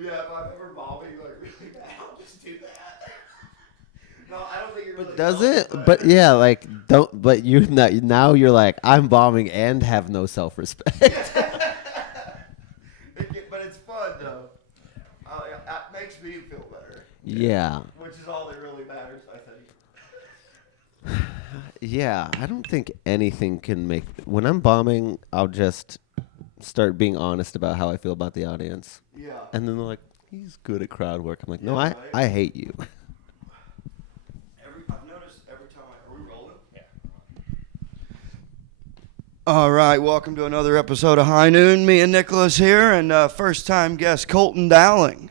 Yeah, if I'm ever bombing like really bad, I'll just do that. No, I don't think you're. But does it? But yeah, like don't. But you now you're like I'm bombing and have no self-respect. But it's fun though. It makes me feel better. Yeah. Which is all that really matters, I think. Yeah, I don't think anything can make. When I'm bombing, I'll just start being honest about how I feel about the audience. Yeah. And then they're like, he's good at crowd work. I'm like, no, Yeah, I hate you. I've noticed every time are we rolling? Yeah. All right, welcome to another episode of High Noon. Me and Nicholas here, and first-time guest Colton Dowling.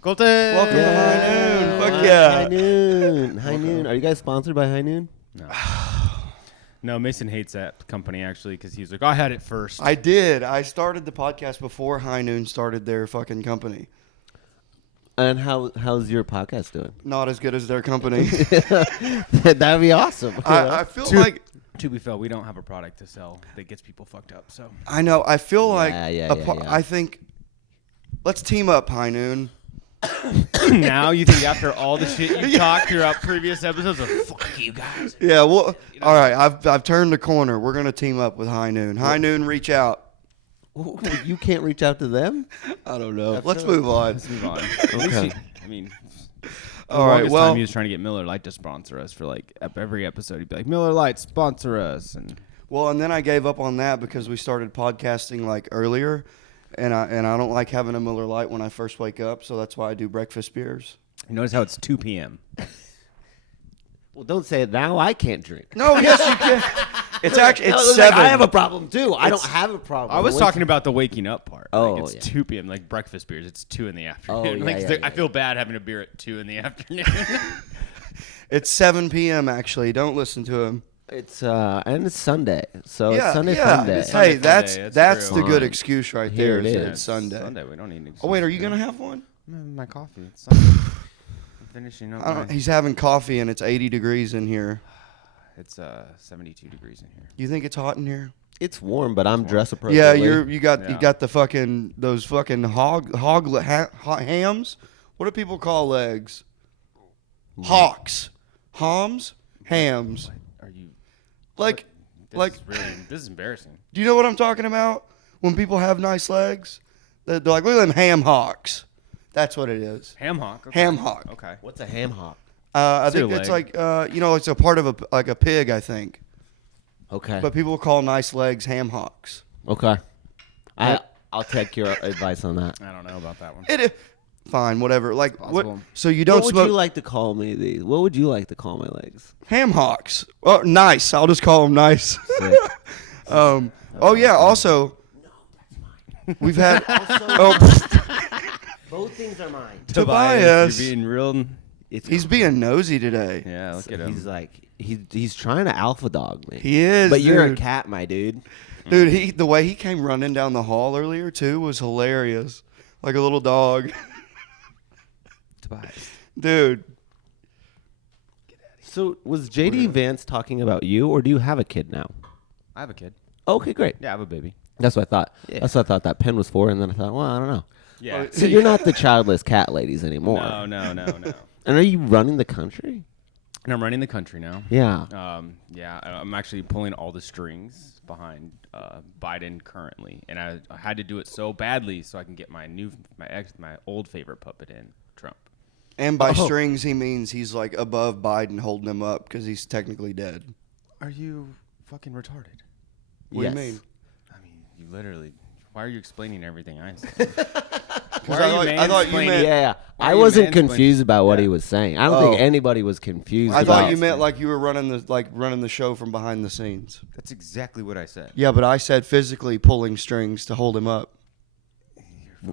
Colton! Welcome to High Noon. Fuck yeah. High Noon. High Noon. Are you guys sponsored by High Noon? No. No, Mason hates that company, actually, because he's like, I had it first. I did. I started the podcast before High Noon started their fucking company. And how's your podcast doing? Not as good as their company. That'd be awesome. I feel like... To be fair, we don't have a product to sell that gets people fucked up, so. I know. I feel like... Yeah. I think... Let's team up, High Noon. Now you think after all the shit you talked throughout previous episodes of fuck you guys. Yeah, well, all right. I've turned the corner. We're going to team up with High Noon. High Noon, reach out. You can't reach out to them? I don't know. Let's move on. Let's move on. Okay. I mean... All right, well, time he was trying to get Miller Lite to sponsor us for like every episode. He'd be like, Miller Lite, sponsor us. And then I gave up on that because we started podcasting like earlier, and I don't like having a Miller Lite when I first wake up, so that's why I do breakfast beers. you notice how it's 2 p.m. Well, don't say it now. I can't drink. No, yes, you can. It's actually it's 7. I have a problem too. I don't have a problem. I was talking about the waking up part. Oh, like it's yeah. 2 p.m. Like breakfast beers. It's 2 in the afternoon. Oh, like yeah, I feel bad having a beer at 2 in the afternoon. It's 7 p.m. actually. Don't listen to him. It's and it's Sunday, so Yeah, it's Sunday yeah. fun day. Hey, Sunday that's fun day, that's true. the good Fine. excuse right Here there. it Is that is. it's Sunday. Sunday. We don't need an Oh wait, are you gonna have one? My coffee. It's Sunday. I'm finishing up. He's having coffee and it's 80 degrees in here. It's 72 degrees in here. You think it's hot in here? It's warm, but I'm dressed Yeah, appropriately. you got the fucking those fucking hams. What do people call legs? Hawks, hams, hams. Are you Like, this is embarrassing. do you know what I'm talking about? When people have nice legs, they're like, look at them ham hocks. That's what it is. Ham hock. Okay. Ham hock. Okay. What's a ham hock? I It's think their it's leg. like it's a part of a pig, I think. Okay. But people call nice legs ham hocks. Okay. I'll take your advice on that. I don't know about that one. Fine, whatever. Like what? possible. So you don't What would smoke you like to call me these? What would you like to call my legs? ham hocks? Oh, nice. I'll just call them nice. Sick. Oh yeah. Also, we've had. Oh, Both things are mine. Tobias. You're being real. He's being nosy today. Yeah, look at him. He's like he's trying to alpha dog me. He is. But you're a dude. cat, my dude. Dude, the way he came running down the hall earlier too was hilarious, like a little dog. Tobias. Dude, So was JD Vance talking about you, or do you have a kid now? I have a kid. Okay, great. Yeah, I have a baby. That's what I thought. Yeah. That's what I thought that pen was for, and then I thought, well, I don't know. Yeah. So you're not the childless cat ladies anymore. No. And are you running the country? And I'm running the country now. Yeah. Yeah, I'm actually pulling all the strings behind Biden currently, and I had to do it so badly so I can get my old favorite puppet in, Trump. and by strings he means he's like above Biden holding him up because he's technically dead. Are you fucking retarded? What Yes. do you mean? I mean, you literally. Why are you explaining everything I said? I thought you meant- Yeah. Why I are you wasn't mansplaining? confused about what Yeah. he was saying. I don't think anybody was confused. I about thought you meant like you were running the show from behind the scenes. That's exactly what I said. Yeah, but I said physically pulling strings to hold him up.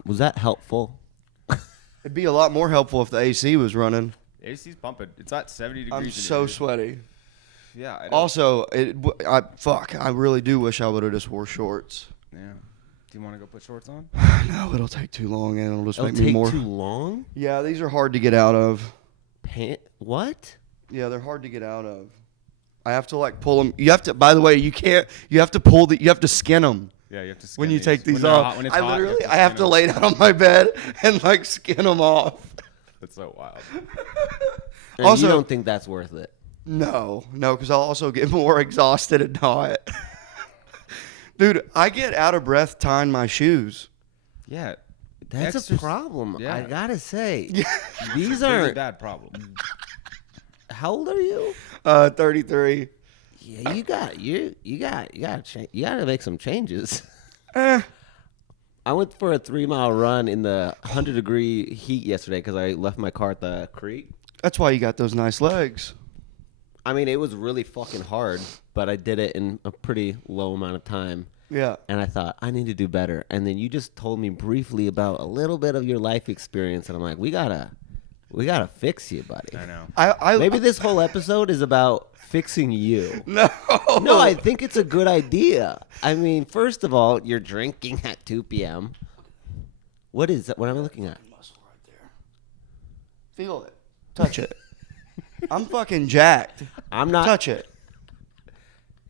Was that helpful? It'd be a lot more helpful if the AC was running. AC's pumping. It's at 70 degrees. I'm in so here. sweaty. Yeah. I know. Also, I really do wish I would have just wore shorts. Yeah. Do you want to go put shorts on? No, it'll take too long and it'll just It'll make me take more. too long? Yeah, these are hard to get out of. What? Yeah, they're hard to get out of. I have to like pull them. You have to. By the way, you can't. You have to pull the. You have to skin them. Yeah, you have to skin when you take these when they're off. hot- when it's I hot, you literally, I skin have to them. lay down on my bed and like skin them off. That's so wild. And Also- you don't think that's worth it? No, because I'll also get more exhausted and not. Dude, I get out of breath tying my shoes. Yeah, That's a Exercise- problem. yeah. I gotta say, Yeah. these really aren't. bad problem. How old are you? 33. Yeah, you gotta change. You gotta make some changes. Eh. I went for a 3-mile run in the 100-degree heat yesterday because I left my car at the creek. That's why you got those nice legs. I mean, it was really fucking hard, but I did it in a pretty low amount of time. Yeah. And I thought, I need to do better. And then you just told me briefly about a little bit of your life experience, and I'm like, we gotta fix you, buddy. I know. I Maybe this whole episode is about fixing you. No. No, I think it's a good idea. I mean, first of all, you're drinking at 2 p.m. What is that? What am I looking at? Muscle right there. Feel it. Touch it. I'm fucking jacked. I'm not. Touch it.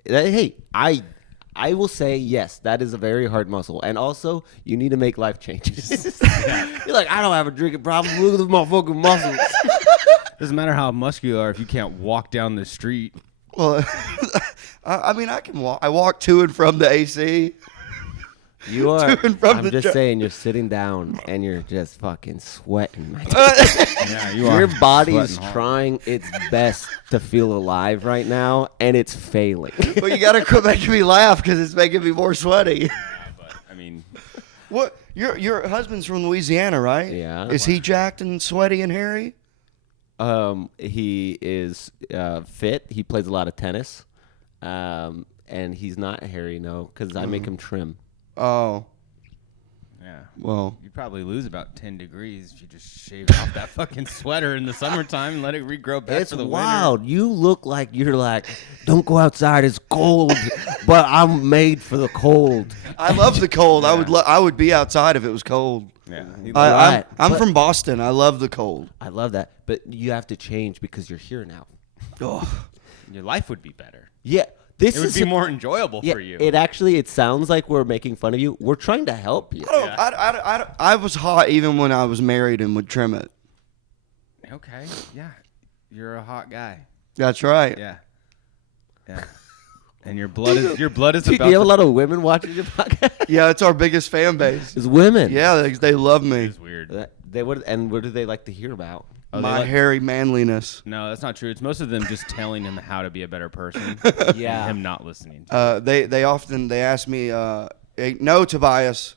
Hey, I will say yes. That is a very hard muscle, and also you need to make life changes. You're like, I don't have a drinking problem. Look at the motherfucking muscles. Doesn't matter how muscular if you can't walk down the street. Well, I mean, I can walk. I walk to and from the AC. You are. To and from I'm the just job. saying, you're sitting down and you're just fucking sweating. Yeah, you Your are body's sweating hard. trying its best to feel alive right now, and it's failing. But you gotta quit making me laugh because it's making me more sweaty. Yeah, but I mean, What? Your husband's from Louisiana, right? Yeah. Is he jacked and sweaty and hairy? He is fit. He plays a lot of tennis, and he's not hairy, no, because I make him trim. Oh, yeah. well. You'd probably lose about 10 degrees if you just shave off that fucking sweater in the summertime and let it regrow back It's for the wild. You look like you're like, don't go outside. It's cold, but I'm made for the cold. I love the cold. Yeah. I would be outside if it was cold. winter. Yeah. Right, I'm but- from Boston. I love the cold. I love that, but you have to change because you're here now. Oh. Your life would be better. Yeah, this It would is be more enjoyable Yeah, for you. it sounds like we're making fun of you. We're trying to help you. I was hot even when I was married and would trim it. Okay. Yeah. You're a hot guy. That's right. Yeah. Yeah. And your blood is Do about you have a to lot of women watching your podcast? Yeah, it's our biggest fan base. It's women. Yeah, they love me. It's weird. They would, and what do they like to hear about? Oh, they My like- hairy manliness. No, that's not true. It's most of them just telling him how to be a better person. Yeah. And him not listening. To They often ask me, hey, no, Tobias.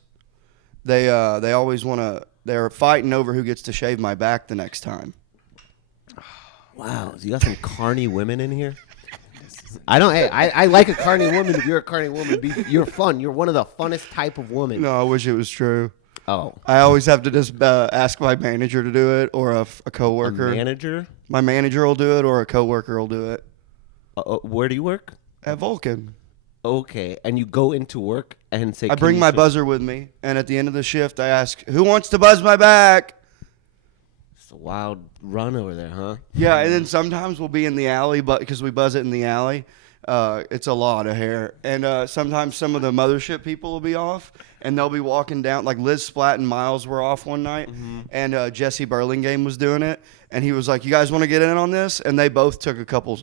They always want to. They're fighting over who gets to shave my back the next time. Wow, so you got some carny women in here? I don't. Hey, I like a carny woman. If you're a carny woman, you're fun. You're one of the funnest type of woman. No, I wish it was true. Oh, I always have to just ask my manager to do it or a a coworker. manager. My manager will do it or a coworker will do it. Where do you work? At Vulcan. Okay, and you go into work and say, I "Can bring you my show-" buzzer with me, and at the end of the shift, I ask, "Who wants to buzz my back?" It's a wild run over there, huh? Yeah, and then sometimes we'll be in the alley, but because we buzz it in the alley, it's a lot of hair. And sometimes some of the mothership people will be off, and they'll be walking down. Like Liz Splatt and Miles were off one night, and Jesse Burlingame was doing it, and he was like, "You guys want to get in on this?" And they both took a couple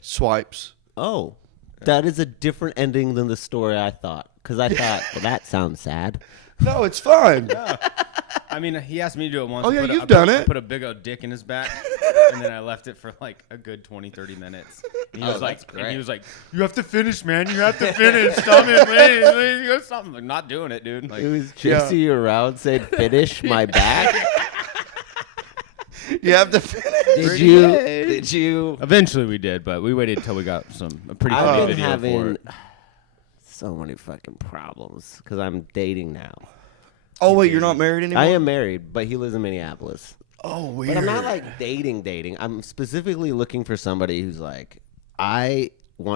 swipes. Oh, that is a different ending than the story I thought. Because I thought, well, that sounds sad. No, it's fun. I mean, he asked me to do it once. Oh, I yeah, put a- you've I put- done I it. put a big old dick in his back, and then I left it for like a good 20, 30 minutes. And he Oh, was like, that's and great. he was like, "You have to finish, man. You have to finish. Stop it, please. He goes, "Stop." I'm like, not doing it, dude. Like, It was chasing you around saying, finish my back. You have to finish. Did you? eventually we did, but we waited until we got a pretty funny I've been video for having it. so many fucking problems because I'm dating now. Oh wait, you're not married anymore. I am married, but he lives in Minneapolis. Oh, weird. But I'm not like dating. I'm specifically looking for somebody who's like, I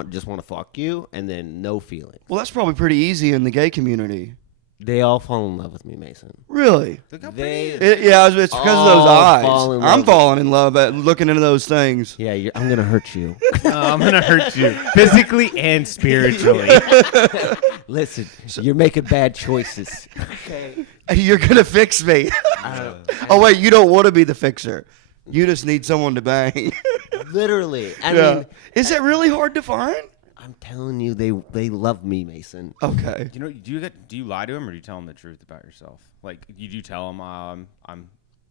just want to fuck you, and then no feelings. Well, that's probably pretty easy in the gay community. They all fall in love with me, Mason. Really? Look how They, Yeah, it's because of those All eyes. fall in I'm love. falling in love at looking into those things. yeah, I'm gonna hurt you. I'm gonna hurt you physically and spiritually. Listen, you're making bad choices. Okay. You're gonna fix me. Oh wait, you don't want to be the fixer. You just need someone to bang. Literally. I Yeah. mean, Is it really hard to find? I'm telling you, they love me, Mason. Okay. You know, do you lie to him or do you tell him the truth about yourself? Like, you do tell him,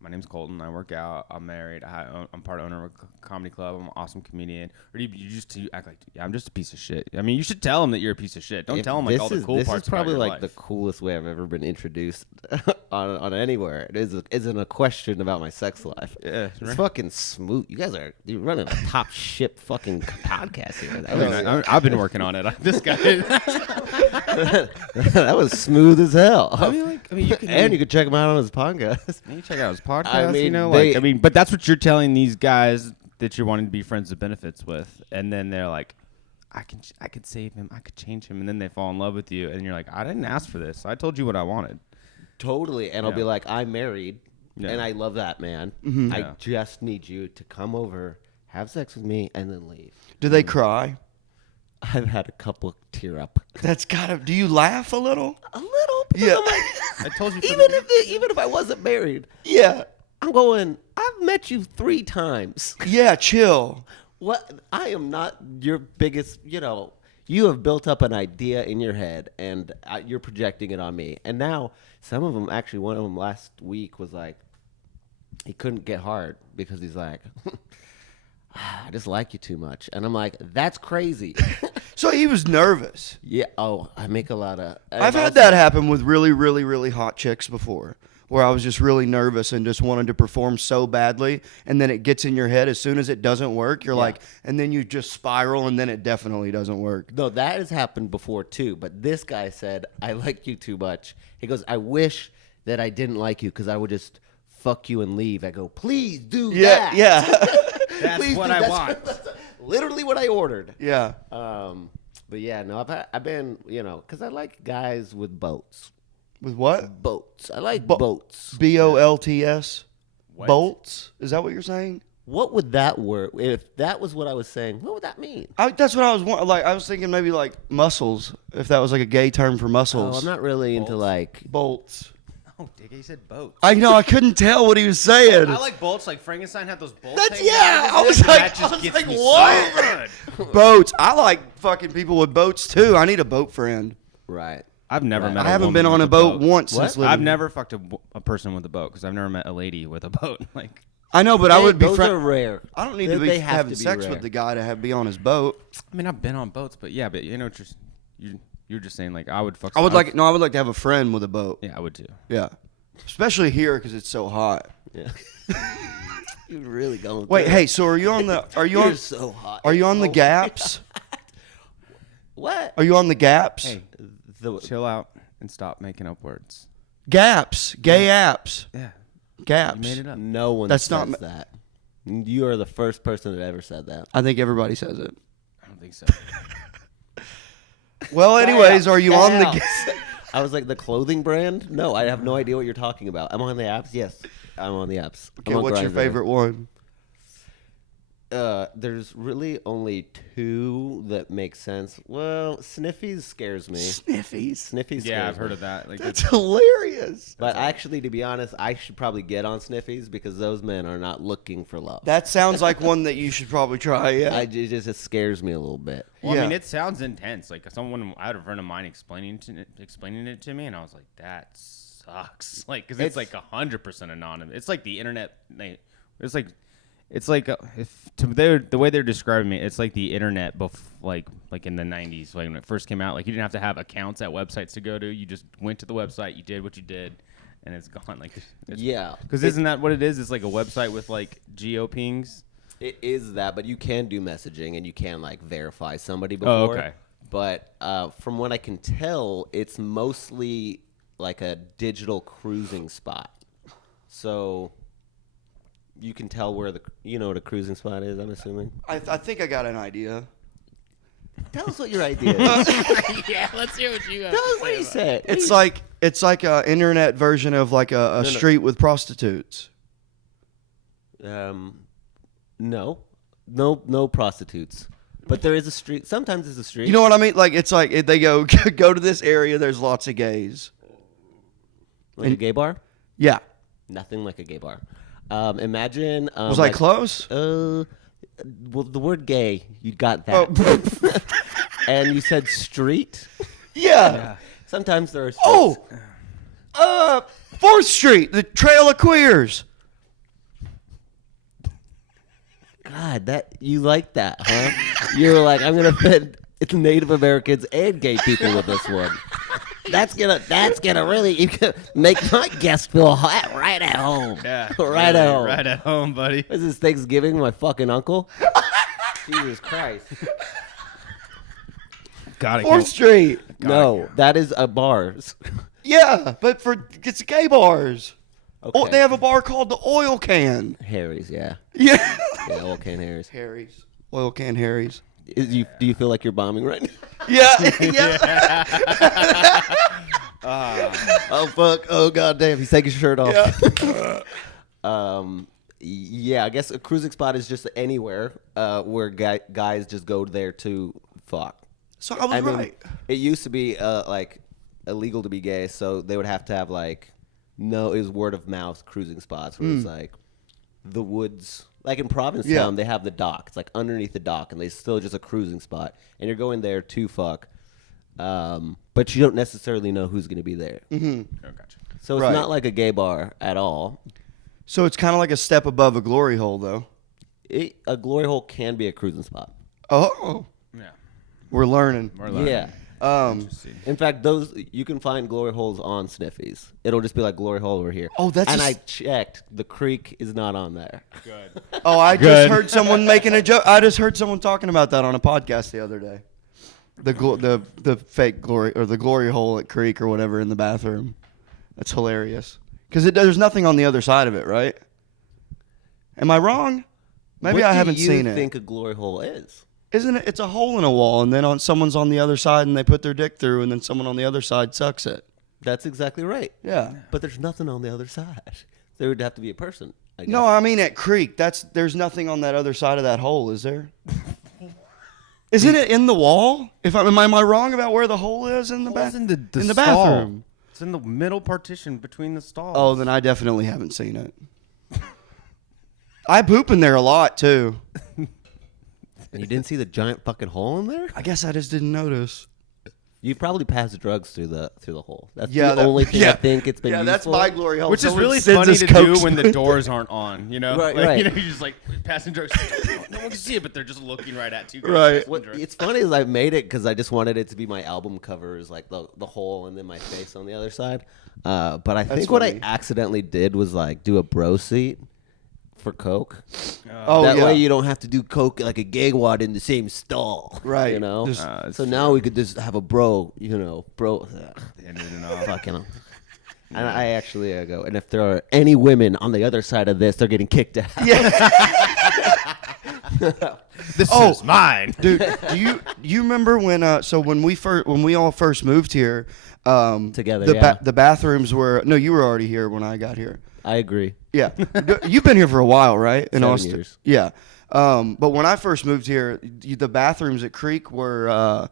my name's Colton. I work out. I'm married. I'm part owner of a comedy club. I'm an awesome comedian. Or do you just act like, yeah, I'm just a piece of shit? I mean, you should tell him that you're a piece of shit. Don't tell him like all the cool this parts. This is probably about your like life. the coolest way I've ever been introduced on anywhere. It isn't a question about my sex life. Yeah, It's right. fucking smooth. You're running a top ship fucking podcast here. I mean, I've been working on it. This guy. That was smooth as hell. you can. And you could check him out on his podcast. You check out his podcast. I mean, you know, they- but that's what you're telling these guys that you're wanting to be friends with benefits with, and then they're like, I could save him, I could change him, and then they fall in love with you, and you're like, I didn't ask for this. I told you what I wanted. Totally. And I'll be Yeah. like, I'm married, Yeah. and I love that man. Mm-hmm. I Yeah. just need you to come over, have sex with me, and then leave. Do they cry? I've had a couple tear up. That's gotta. Do you laugh a little? A little. Because Yeah. I'm like, I told you. even if I wasn't married, Yeah. I'm going, I've met you 3 times. Yeah. Chill. What? I am not your biggest, you have built up an idea in your head and you're projecting it on me. And now some of them, actually one of them last week was like, he couldn't get hard because he's like, I just like you too much. And I'm like, that's crazy. So he was nervous. Yeah. Oh, I make a lot of. I've had that happen with really, really, really hot chicks before, where I was just really nervous and just wanted to perform so badly, and then it gets in your head. As soon as it doesn't work, you're like, and then you just spiral, and then it definitely doesn't work. No, that has happened before too. But this guy said, I like you too much. He goes, I wish that I didn't like you because I would just fuck you and leave. I go, please do Yeah, that. yeah, That's Please what do- I want. that's literally what I ordered. yeah. But yeah, no, I've been, because I like guys with boats. With what? Boats. I like boats. BOLTS? What? Bolts? Is that what you're saying? What would that word? If that was what I was saying, what would that mean? That's what I was like. I was thinking maybe like muscles, if that was like a gay term for Oh, muscles. I'm not really into Bolts? like. Bolts. Oh, Dick, he said boats. I know. I couldn't tell what he was saying. I like bolts. Like Frankenstein had those bolts. That's- hanging yeah, out of his I was head, like- and that just I was gets like, me what? so good. Boats. I like fucking people with boats too. I need a boat friend. Right. I've never met. I haven't woman been on with a boat once What? since living. I've never fucked a person with a boat because I've never met a lady with a boat. Like, I know, but I would be. Those are rare. I don't need They- to be they have having to be sex rare. with the guy to be on his boat. I mean, I've been on boats, but yeah, but just you're just saying like I would fuck. I would someone- I would like to have a friend with a boat. Yeah, I would too. Yeah, especially here because it's so hot. Yeah. You're really going. Wait, through hey, it. so are you on the? Are you You're on? so hot. Are you on the Oh, gaps? What? Are you on the gaps? Hey, The, chill out and stop making up words. Gaps, gay apps, Yeah, gaps. you made it up. no one That's says not that. You are the first person that ever said that. I think everybody says it. I don't think so. Well, anyways, are you on the? Ga- I was like, the clothing brand? No, I have no idea what you're talking about. I'm on the apps? Yes, I'm on the apps. Okay, I'm on what's your Grindr. favorite one? There's really only 2 that make sense. Well, Sniffies scares me. Sniffies. Sniffies Yeah, scares I've heard me. of that. Like, That's hilarious. But actually, to be honest, I should probably get on Sniffies because those men are not looking for love. That sounds like one that you should probably try. Yeah. It just scares me a little bit. well, I mean, Yeah. it sounds intense. Like I had a friend of mine explaining it to me, and I was like, that sucks. Like, because it's like 100% anonymous. It's like the internet. It's like the way they're describing me, it's like the internet like in the 90s, like when it first came out. Like you didn't have to have accounts at websites to go to. You just went to the website, you did what you did, and it's gone. Like Yeah. because isn't that what it is? It's like a website with like geo pings. It is that, but you can do messaging and you can like verify somebody Oh, before. okay. But from what I can tell, it's mostly like a digital cruising spot. So you can tell where what a cruising spot is, I'm assuming. I think I got an idea. Tell us what your idea is. Yeah, let's hear what you Tell us what you said. It's like a internet version of like a street with prostitutes. No prostitutes. But there is a street. Sometimes there's a street. You know what I mean? Like it's like they go go to this area. There's lots of gays. Like a gay bar? Yeah. Nothing like a gay bar. Imagine. Was I close? Well, the word "gay," you got that. Oh. And you said street. Yeah. Sometimes there are. Streets. 4th Street, the Trail of Queers. God, that you like that, huh? You were like, I'm gonna fit Native Americans and gay people with this one. That's gonna really make my guest feel right at home. Yeah, right at home. Right at home, buddy. Is this Thanksgiving? My fucking uncle. Jesus Christ. Got it. 4th Street. No, that is a bars. Yeah, but it's gay bars. Okay. Oh, they have a bar called the Oil Can. Harry's, yeah. Yeah. Yeah, oil can Harry's. Harry's. Oil Can Harry's. Do you feel like you're bombing right now? Yeah. Yeah. Oh fuck! Oh goddamn! He's taking his shirt off. Yeah. Yeah, I guess a cruising spot is just anywhere where guys just go there to fuck. So I was right. It used to be like illegal to be gay, so they would have to have like it was word of mouth cruising spots where it's like the woods. Like in Provincetown, they have the dock. It's like underneath the dock, and they still just a cruising spot, and you're going there to fuck. But you don't necessarily know who's going to be there. Mm-hmm. Oh, gotcha. So it's not like a gay bar at all. So it's kind of like a step above a glory hole, though. A glory hole can be a cruising spot. Oh. Yeah. We're learning. Yeah. Interesting. In fact, you can find glory holes on Sniffies. It'll just be like glory hole over here. Oh, that's and a I checked. The creek is not on there. Good. Oh, I just Good. heard someone making a joke. I just heard someone talking about that on a podcast the other day. The fake glory or the glory hole at Creek or whatever in the bathroom. That's hilarious. Because there's nothing on the other side of it, right? Am I wrong? Maybe I haven't seen What do it. you think a glory hole is? Isn't it? It's a hole in a wall, and then someone's on the other side, and they put their dick through, and then someone on the other side sucks it. That's exactly right. Yeah. But there's nothing on the other side. There would have to be a person. I guess. No, I mean at Creek. There's nothing on that other side of that hole, is there? Isn't it in the wall? Am I wrong about where the hole is in the Hole's in the in the stall. bathroom? It's in the middle partition between the stalls. Oh, then I definitely haven't seen it. I poop in there a lot too. And you didn't see the giant fucking hole in there? I guess I just didn't notice. You probably passed drugs through the hole. That's Yeah, the only thing I think it's been Yeah, used that's for. my glory hole. Which is Someone really sends funny us to Coke do when the spoons. doors aren't on, you know? Right, like, right. You know, you're just like passing drugs. No one can see it, but they're just looking right at you. guys Right. passing What, drugs. it's funny is I made it because I just wanted it to be my album covers, like the hole and then my face on the other side. But I think what I funny. accidentally did was like do a bro seat for Coke. Oh, That yeah. way you don't have to do Coke like a gay wad in the same stall. Right. You know? Just- So now we could just have a bro, bro. Ended it off. Fucking. And I actually go, and if there are any women on the other side of this, they're getting kicked out. This Oh. is mine. Dude, do you remember when when we all first moved here Together, the yeah. the bathrooms were you were already here when I got here. I agree. Yeah. You've been here for a while, right? In 7 Austin. years. Yeah. But when I first moved here, the bathrooms at Creek were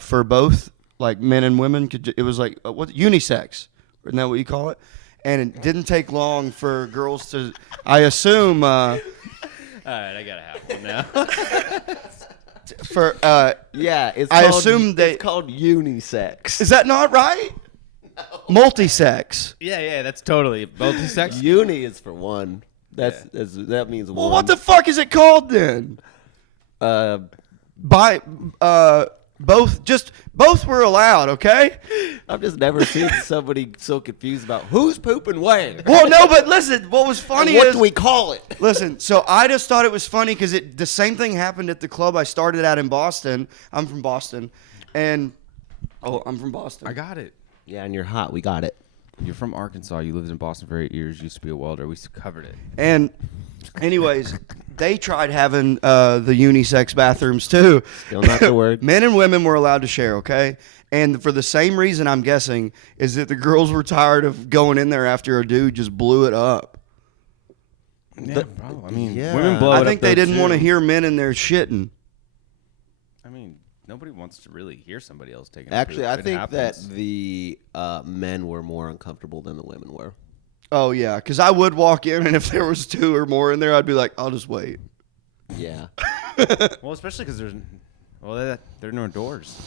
for both like men and women. It was like what unisex. Isn't that what you call it? And it didn't take long for girls to. I assume All right, I gotta have one now. for. Yeah, it's. I called, assume they- it's called unisex. Is that not right? Multi-sex. yeah, that's totally multi-sex. Uni is for one. That means Well, one. what the fuck is it called then? By both were allowed. Okay. I've just never seen somebody so confused about who's pooping where. Well, no, but listen. What was funny And what is do we call it? listen. So I just thought it was funny because the same thing happened at the club I started at in Boston. I'm from Boston, and I'm from Boston. I got it. Yeah, and you're hot. We got it. You're from Arkansas. You lived in Boston for 8 years. Used to be a welder. We covered it. And anyways, they tried having the unisex bathrooms too. Still not the word. Men and women were allowed to share, okay? And for the same reason, I'm guessing, is that the girls were tired of going in there after a dude just blew it up. Yeah, probably. I mean, yeah. women blow it I up think they though, didn't want to too. hear men in there shitting. I mean, nobody wants to really hear somebody else taking. Actually, a I poop. It think that happens. the men were more uncomfortable than the women were. Oh yeah, because I would walk in, and if there was 2 or more in there, I'd be like, I'll just wait. Yeah. Well, especially because there are no doors.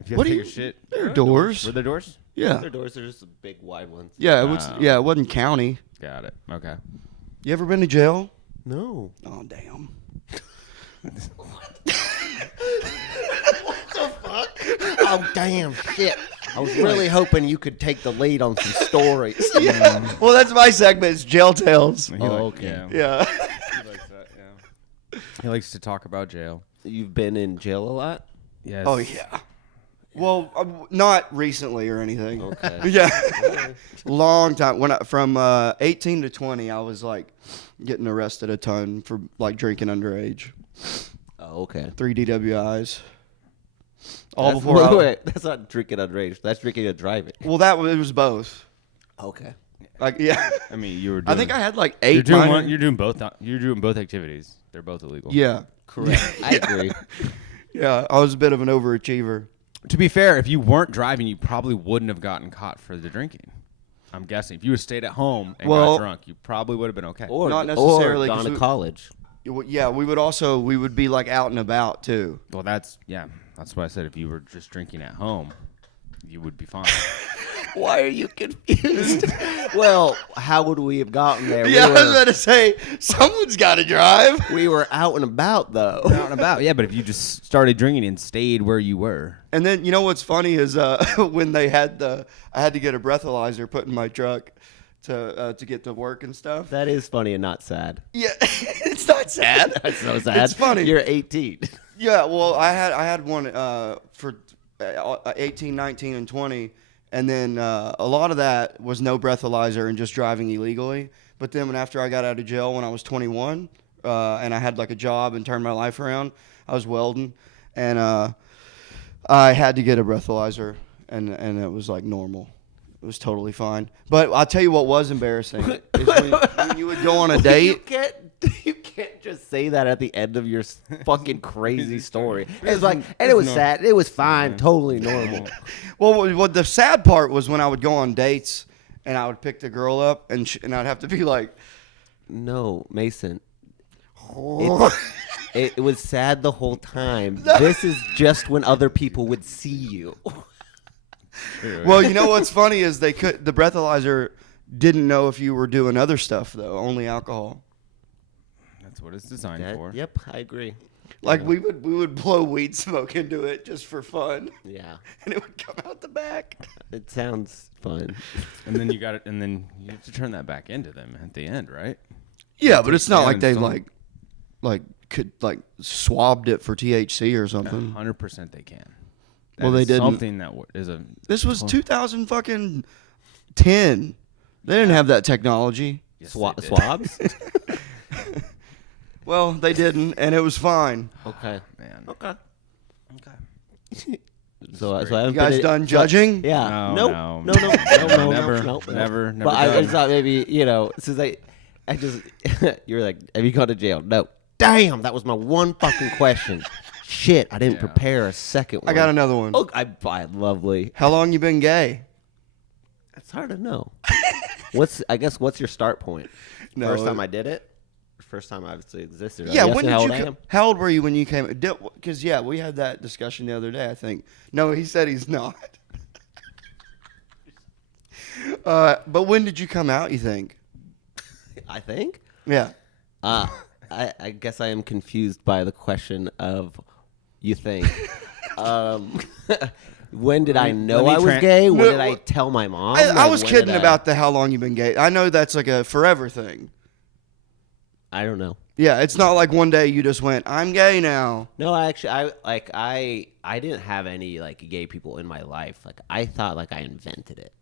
If you What have do to take you- your shit, there are doors. Were there doors? Yeah, Their doors are just big wide ones. yeah, it was. Oh. Yeah, it wasn't county. Got it. Okay. You ever been to jail? No. Oh damn. Oh damn shit! I was really hoping you could take the lead on some stories. Yeah. Well, that's my segment. It's jail tales. Okay. Yeah. Yeah. He likes that. Yeah. He likes to talk about jail. You've been in jail a lot. Yes. Oh yeah. Well, not recently or anything. Okay. Yeah. Long time. From 18 to 20, I was like getting arrested a ton for like drinking underage. Oh, okay. 3 DWIs. All That's, before. wait, that's not drinking underage. That's drinking and driving. Well, it was both. Okay. Like yeah. I mean, you were. I Doing, think I had like You're 8. doing minor- one. You're doing both. You're doing both activities. They're both illegal. Yeah. Correct. I agree. Yeah. I was a bit of an overachiever. To be fair, if you weren't driving, you probably wouldn't have gotten caught for the drinking. I'm guessing if you had stayed at home and Well- got drunk, you probably would have been okay. Or Not necessarily, or 'cause gone to we- college. Yeah. We would be like out and about too. Well, that's what I said. If you were just drinking at home, you would be fine. Why are you confused? Well, how would we have gotten there? Yeah, I was about to say someone's got to drive. We were out and about, though. Out and about, yeah. But if you just started drinking and stayed where you were, And then you know what's funny is when they had I had to get a breathalyzer put in my truck to get to work and stuff. That is funny and not sad. Yeah, it's not sad. That's so sad. It's funny. You're 18. Yeah, well, I had one for 18, 19, and 20, and then a lot of that was no breathalyzer and just driving illegally. But then after I got out of jail when I was 21, and I had like a job and turned my life around, I was welding, and I had to get a breathalyzer, and it was like normal. It was totally fine. But I'll tell you what was embarrassing is when you would go on a date. You can't just say that at the end of your fucking crazy story. It's It's like, and it was sad. It was fine, totally normal. Well, what the sad part was when I would go on dates and I would pick the girl up and I'd have to be like, No, Mason. It was sad the whole time. This is just when other people would see you. well, you know what's funny is the breathalyzer didn't know if you were doing other stuff though, only alcohol. that's what it's designed for. Yep, I agree. Like we would blow weed smoke into it just for fun, Yeah, and it would come out the back. it sounds fun. And then you got it, and then you have to turn that back into them at the end, right? Yeah, but it's not Yeah, like and they some- could swabbed it for THC or something. 100% they can. Well, That they is didn't. Something that is a This was 2000 fucking 10. They didn't have that technology. yes, they did. Swabs? Well, they didn't, and it was fine. Okay. Man. Okay. Okay. So I You haven't guys been- done judging? Yeah. No, No. no. No. Never, never But I done. just thought maybe, since I just, you were like, have you gone to jail? No. Damn, that was my one fucking question. Shit, I didn't Yeah. prepare a second one. I got another one. Oh, lovely. How long you been gay? It's hard to know. What's your start point? No, First time it- I did it? First time I obviously existed. Yeah, Are you when asking did how you? old I am? How old were you when you came? Because we had that discussion the other day. I think. No, he said he's not. But when did you come out? You think? I think. Yeah. I guess I am confused by the question of you think. When did I know let I me was tra- gay? When No, did I tell my mom? I Like, was when kidding did I- about the how long you been gay. I know that's like a forever thing. I don't know. Yeah, it's not like one day you just went, I'm gay now. No, actually, I didn't have any like gay people in my life. Like I thought like I invented it.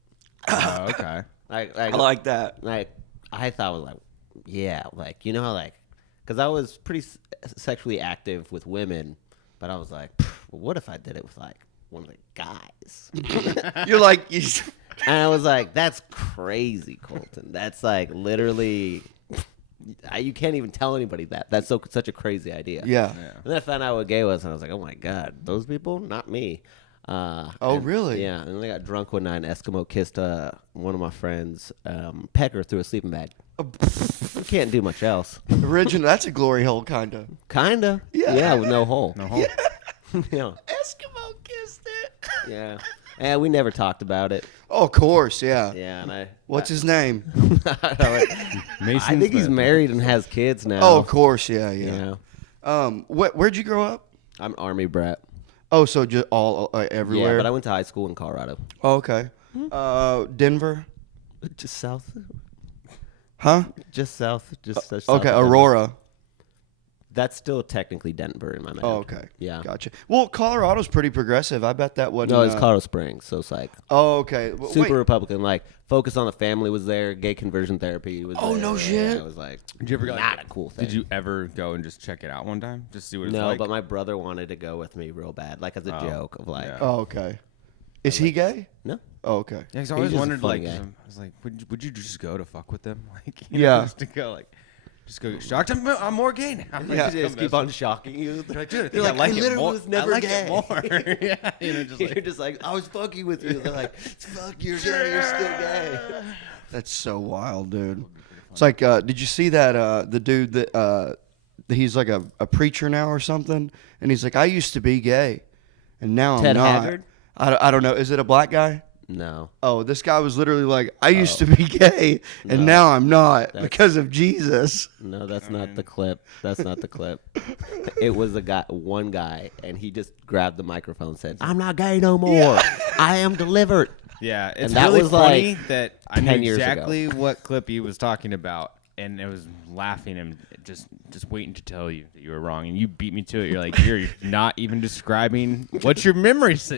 Oh, okay. Like that. like I thought it was like yeah, like how like because I was pretty sexually active with women, but I was like, well, what if I did it with like one of the guys? You're like, And I was like, that's crazy, Colton. That's like literally You can't even tell anybody that. That's such a crazy idea. Yeah. And then I found out what gay was, and I was like, oh my god, those people, not me. Really? Yeah. And then I got drunk one night, and Eskimo kissed one of my friends, pecker through a sleeping bag. You can't do much else. Original. That's a glory hole, kind of. Kinda. Yeah. Yeah, with no hole. No hole. Yeah. Eskimo kissed it. Yeah. And we never talked about it. Oh, of course, yeah. Yeah, and What's his name? Mason I think he's Smith. married and has kids now. Oh, of course, yeah. Yeah. Where'd you grow up? I'm Army brat. Oh, so just all everywhere. Yeah, but I went to high school in Colorado. Oh, okay. Denver. Just south. Huh? Just south. Just south Okay, of Denver. Aurora. That's still technically Denver in my mind. Oh, okay. Yeah. Gotcha. Well, Colorado's pretty progressive. I bet that wasn't. No, it's Colorado Springs, so it's like Oh, okay. super Wait. Republican. Like, focus on the family was there. Gay conversion therapy was Oh, there. no shit. It was like, Did you ever not a cool thing. Did you ever go and just check it out one time? Just see what it's No, like? but my brother wanted to go with me real bad, like as a joke of like, yeah. Oh, okay. Is he gay? no. Oh, okay. Yeah, 'cause I He's always just a wondered, funny like, guy. I was like, would you just go to fuck with them? Like, Yeah. just to go, like, just go get shocked. I'm more gay now. Like, Yeah. They just keep on shocking you. They're like, dude, They're like, I it literally more. was never I like gay. it more. Yeah, you know, just You're like, just like, I was fucking with you. They're like, fuck, you're gay. You're still gay. That's so wild, dude. It's like, did you see that the dude that he's like a preacher now or something, and he's like, I used to be gay, and now Ted I'm not. Haggard? I don't know. Is it a black guy? No. Oh, this guy was literally like, I used to be gay, and now I'm not because of Jesus. No, that's not the clip. That's not the clip. It was one guy, and he just grabbed the microphone and said, I'm not gay no more. I am delivered. yeah, it's that really was, funny like, that I knew 10 years ago. exactly what clip he was talking about, and it was laughing and just waiting to tell you that you were wrong, and you beat me to it. You're like, you're not even describing what your memory's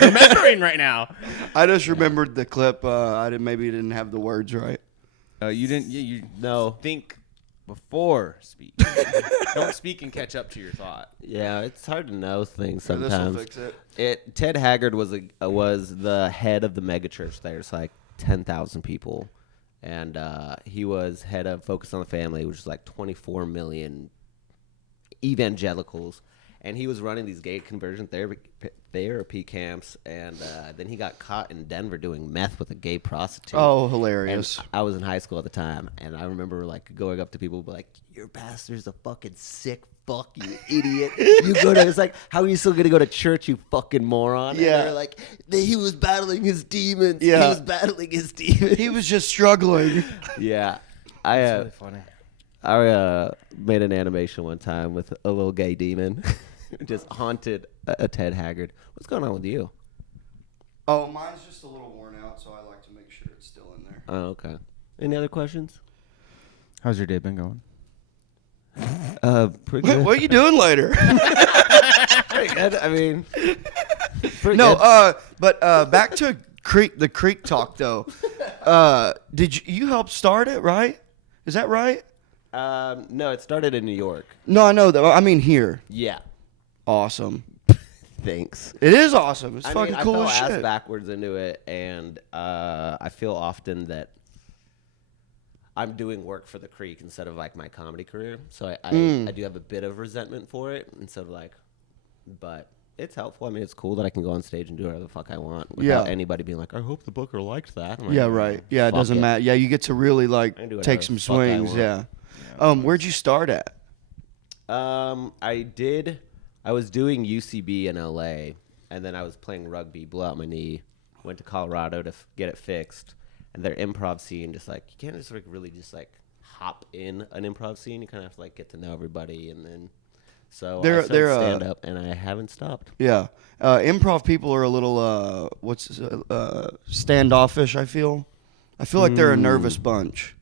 remembering right now. I just remembered the clip. Maybe didn't have the words right. You didn't. You No. think before speak. Don't speak and catch up to your thought. Yeah, it's hard to know things This will sometimes. fix it. Ted Haggard was the head of the megachurch. There's like 10,000 people, and he was head of Focus on the Family, which is like 24 million evangelicals, and he was running these gay conversion therapy camps, and then he got caught in Denver doing meth with a gay prostitute. Oh, And hilarious. I was in high school at the time, and I remember like going up to people and be like, your pastor's a fucking sick fuck, you idiot. You go to, it's like, how are you still going to go to church, you fucking moron? Yeah. And they're like, he was battling his demons. Yeah. He was battling his demons. He was just struggling. Yeah. I Really funny. made an animation one time with a little gay demon. Just haunted a Ted Haggard. What's going on with you? Oh, mine's just a little worn out, so I like to make sure it's still in there. Oh, okay. Any other questions? How's your day been going? Pretty What, good. what are you doing later? Pretty good. I mean, pretty No, good. but back to the creek talk though. Did you help start it, right? Is that right? No, it started in New York. No, I know that. I mean here. Yeah. Awesome. Thanks. It is awesome. It's I fucking mean, cool I fell as ass shit. backwards into it, and I feel often that I'm doing work for the creek instead of like my comedy career. So I do have a bit of resentment for it, and so like, but it's helpful. I mean, it's cool that I can go on stage and do whatever the fuck I want without Yeah. anybody being like, I hope the booker liked that. I'm like, Yeah, right. Yeah, it fuck doesn't matter. Yeah, you get to really like I can do whatever take some the fuck I swings. want. Yeah. Where'd you start at? I was doing UCB in LA, and then I was playing rugby, blew out my knee, went to Colorado to get it fixed, and their improv scene, just like, you can't just like really just like hop in an improv scene. You kind of have to like get to know everybody, and then so I They're- started they're, stand up, and I haven't stopped. Yeah. Improv people are a little standoffish. I feel like they're a nervous bunch.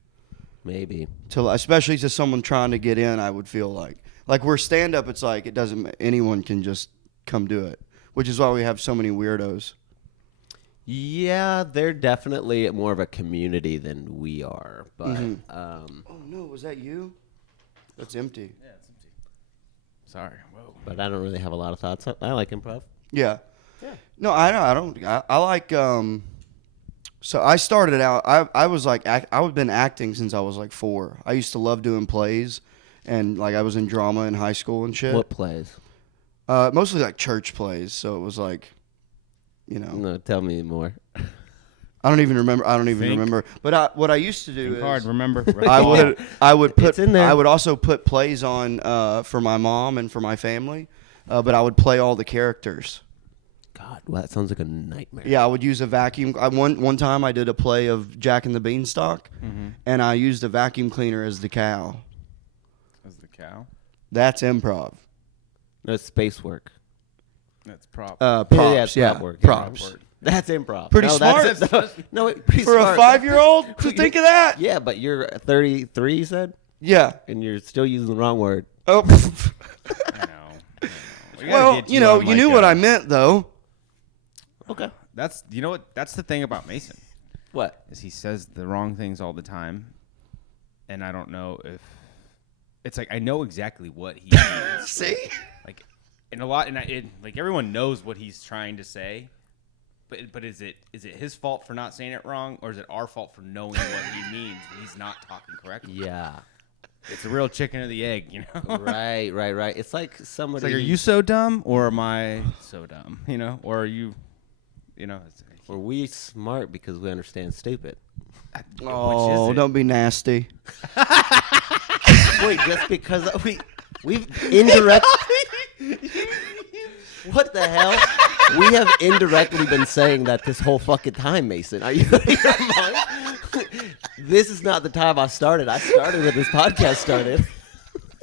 Maybe. Especially to someone trying to get in, I would feel like we're stand up. It's like anyone can just come do it, which is why we have so many weirdos. Yeah, they're definitely more of a community than we are, but Oh no, was that you? That's empty. Yeah, it's empty. Sorry. Whoa. but I don't really have a lot of thoughts. I like improv. Yeah. No, I don't. I like So I started out. I was like I've been acting since I was like 4. I used to love doing plays, and like I was in drama in high school and shit. What plays? Mostly like church plays. So it was like, No, tell me more. I don't even remember. Think. But what I used to do Think hard, is remember? I would put It's in there. I would also put plays on for my mom and for my family, but I would play all the characters. God, well, that sounds like a nightmare. Yeah, I would use a vacuum. One time I did a play of Jack and the Beanstalk, and I used a vacuum cleaner as the cow. As the cow. That's improv. No, it's space work. That's prop. Props, it's yeah, prop work, yeah. props. That's improv. Pretty no, smart. Pretty For smart. a 5-year-old to think of that? Yeah, but you're 33, you said? Yeah. And you're still using the wrong word. Oh. I know. We gotta Well, get you on, knew like, what I meant, though. Okay. That's That's the thing about Mason. What? Is he says the wrong things all the time, and I don't know if it's like I know exactly what he means. See? Like, like everyone knows what he's trying to say, but is it his fault for not saying it wrong, or is it our fault for knowing what he means when he's not talking correctly? Yeah. It's a real chicken or the egg, Right. It's like somebody. It's like, are you so dumb, or am I so dumb? Or are you, Or we smart because we understand stupid. Oh, which is it? don't be nasty. Wait, just because we've indirect. What the hell? We have indirectly been saying that this whole fucking time, Mason. Are you out of your mind? This is not the time I started. I started when this podcast started.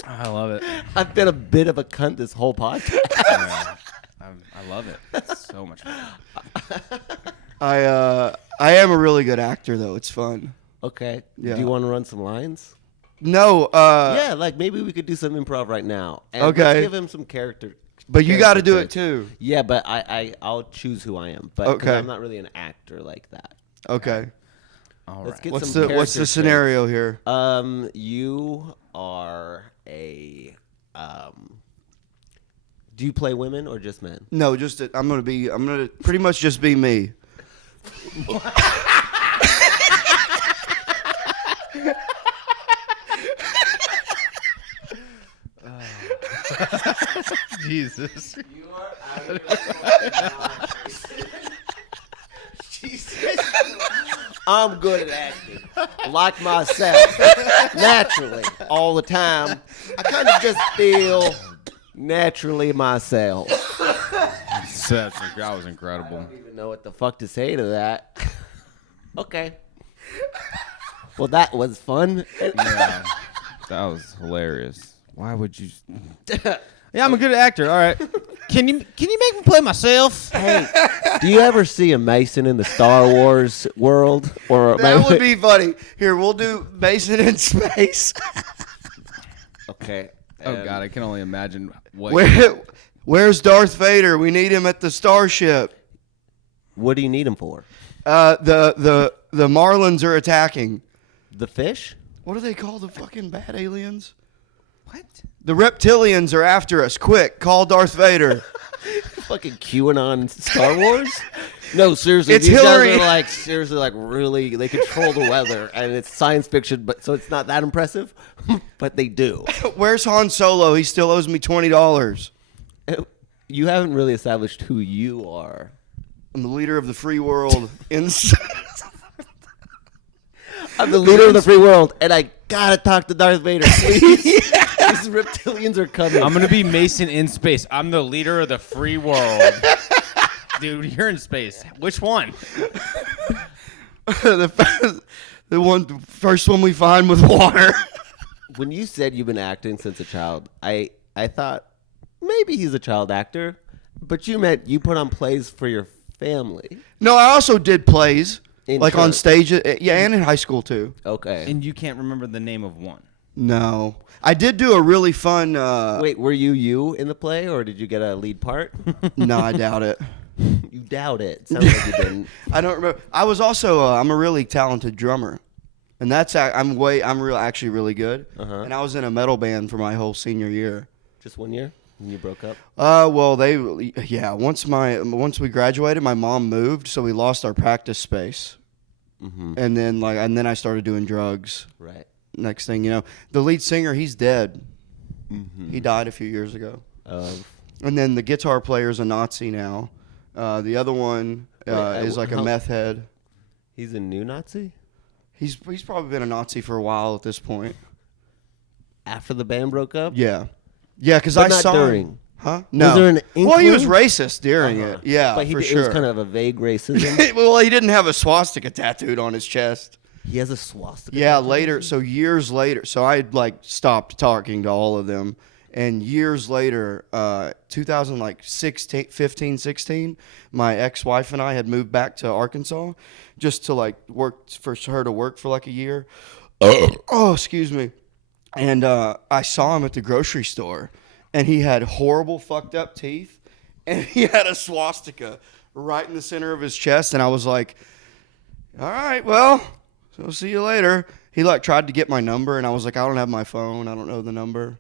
I love it. I've been a bit of a cunt this whole podcast. Yeah. I love it. It's so much fun. I am a really good actor, though. It's fun. Okay. Yeah. Do you want to run some lines? No. Yeah, like maybe we could do some improv right now. And Okay. Let's give him some character. But you got to do it, traits. too. Yeah, but I'll choose who I am. But 'cause Okay. I'm not really an actor like that. Okay. All Let's right. get What's some the character scenario here? traits. You are a. Do you play women or just men? No, I'm gonna pretty much just be me. Jesus. You are out of Jesus. I'm good at acting. Like myself. Naturally. All the time. I kind of just feel naturally myself. That was incredible. I don't even know what the fuck to say to that. Okay. Well, that was fun. Yeah, that was hilarious. Why would you? Yeah, I'm a good actor. All right. Can you make me play myself? Hey, do you ever see a Mason in the Star Wars world? Or That would be funny. Here, we'll do Mason in space. okay. Oh God, I can only imagine what. Where's Darth Vader? We need him at the starship. What do you need him for? The Marlins are attacking. The fish? What do they call the fucking bad aliens? What? The reptilians are after us. Quick, call Darth Vader. Fucking QAnon Star Wars? No, seriously. It's these Hillary. Guys are like really, they control the weather, and it's science fiction, but so it's not that impressive, but they do. Where's Han Solo? He still owes me $20. You haven't really established who you are. I'm the leader of the free world. I'm the leader of the free world, and I gotta talk to Darth Vader, please. These reptilians are coming. I'm gonna be Mason in space. I'm the leader of the free world. Dude, you're in space. Which one? the first one we find with water. When you said you've been acting since a child, I thought maybe he's a child actor, but you meant you put on plays for your family. No, I also did plays, In like on church. stage. Yeah, and in high school too. Okay. And you can't remember the name of one. No, I did do a really fun. Wait, were you in the play, or did you get a lead part? No, I doubt it. You doubt it. Sounds like you didn't. I don't remember. I was also I'm a really talented drummer, and actually really good. Uh-huh. And I was in a metal band for my whole senior year. Just 1 year, and you broke up. Once we graduated, my mom moved, so we lost our practice space. and then I started doing drugs. Right. Next thing you know, the lead singer, he's dead. He died a few years ago. And then the guitar player is a Nazi now. The other one is like a meth head. He's a new Nazi? He's probably been a Nazi for a while at this point. After the band broke up? Yeah, because But I not saw during. him. Huh? No. Was there an Well, he was inkling? racist during it. Yeah, But for it sure. was kind of a vague racism. Well, he didn't have a swastika tattooed on his chest. He has a swastika. Yeah, tattoo? later. So years later. So I had stopped talking to all of them, and years later, 2015, 16, my ex-wife and I had moved back to Arkansas, just to work for her to work for a year. Oh, excuse me. And I saw him at the grocery store, and he had horrible fucked up teeth, and he had a swastika right in the center of his chest, and I was like, all right, well, so see you later. He tried to get my number, and I was like, I don't have my phone. I don't know the number.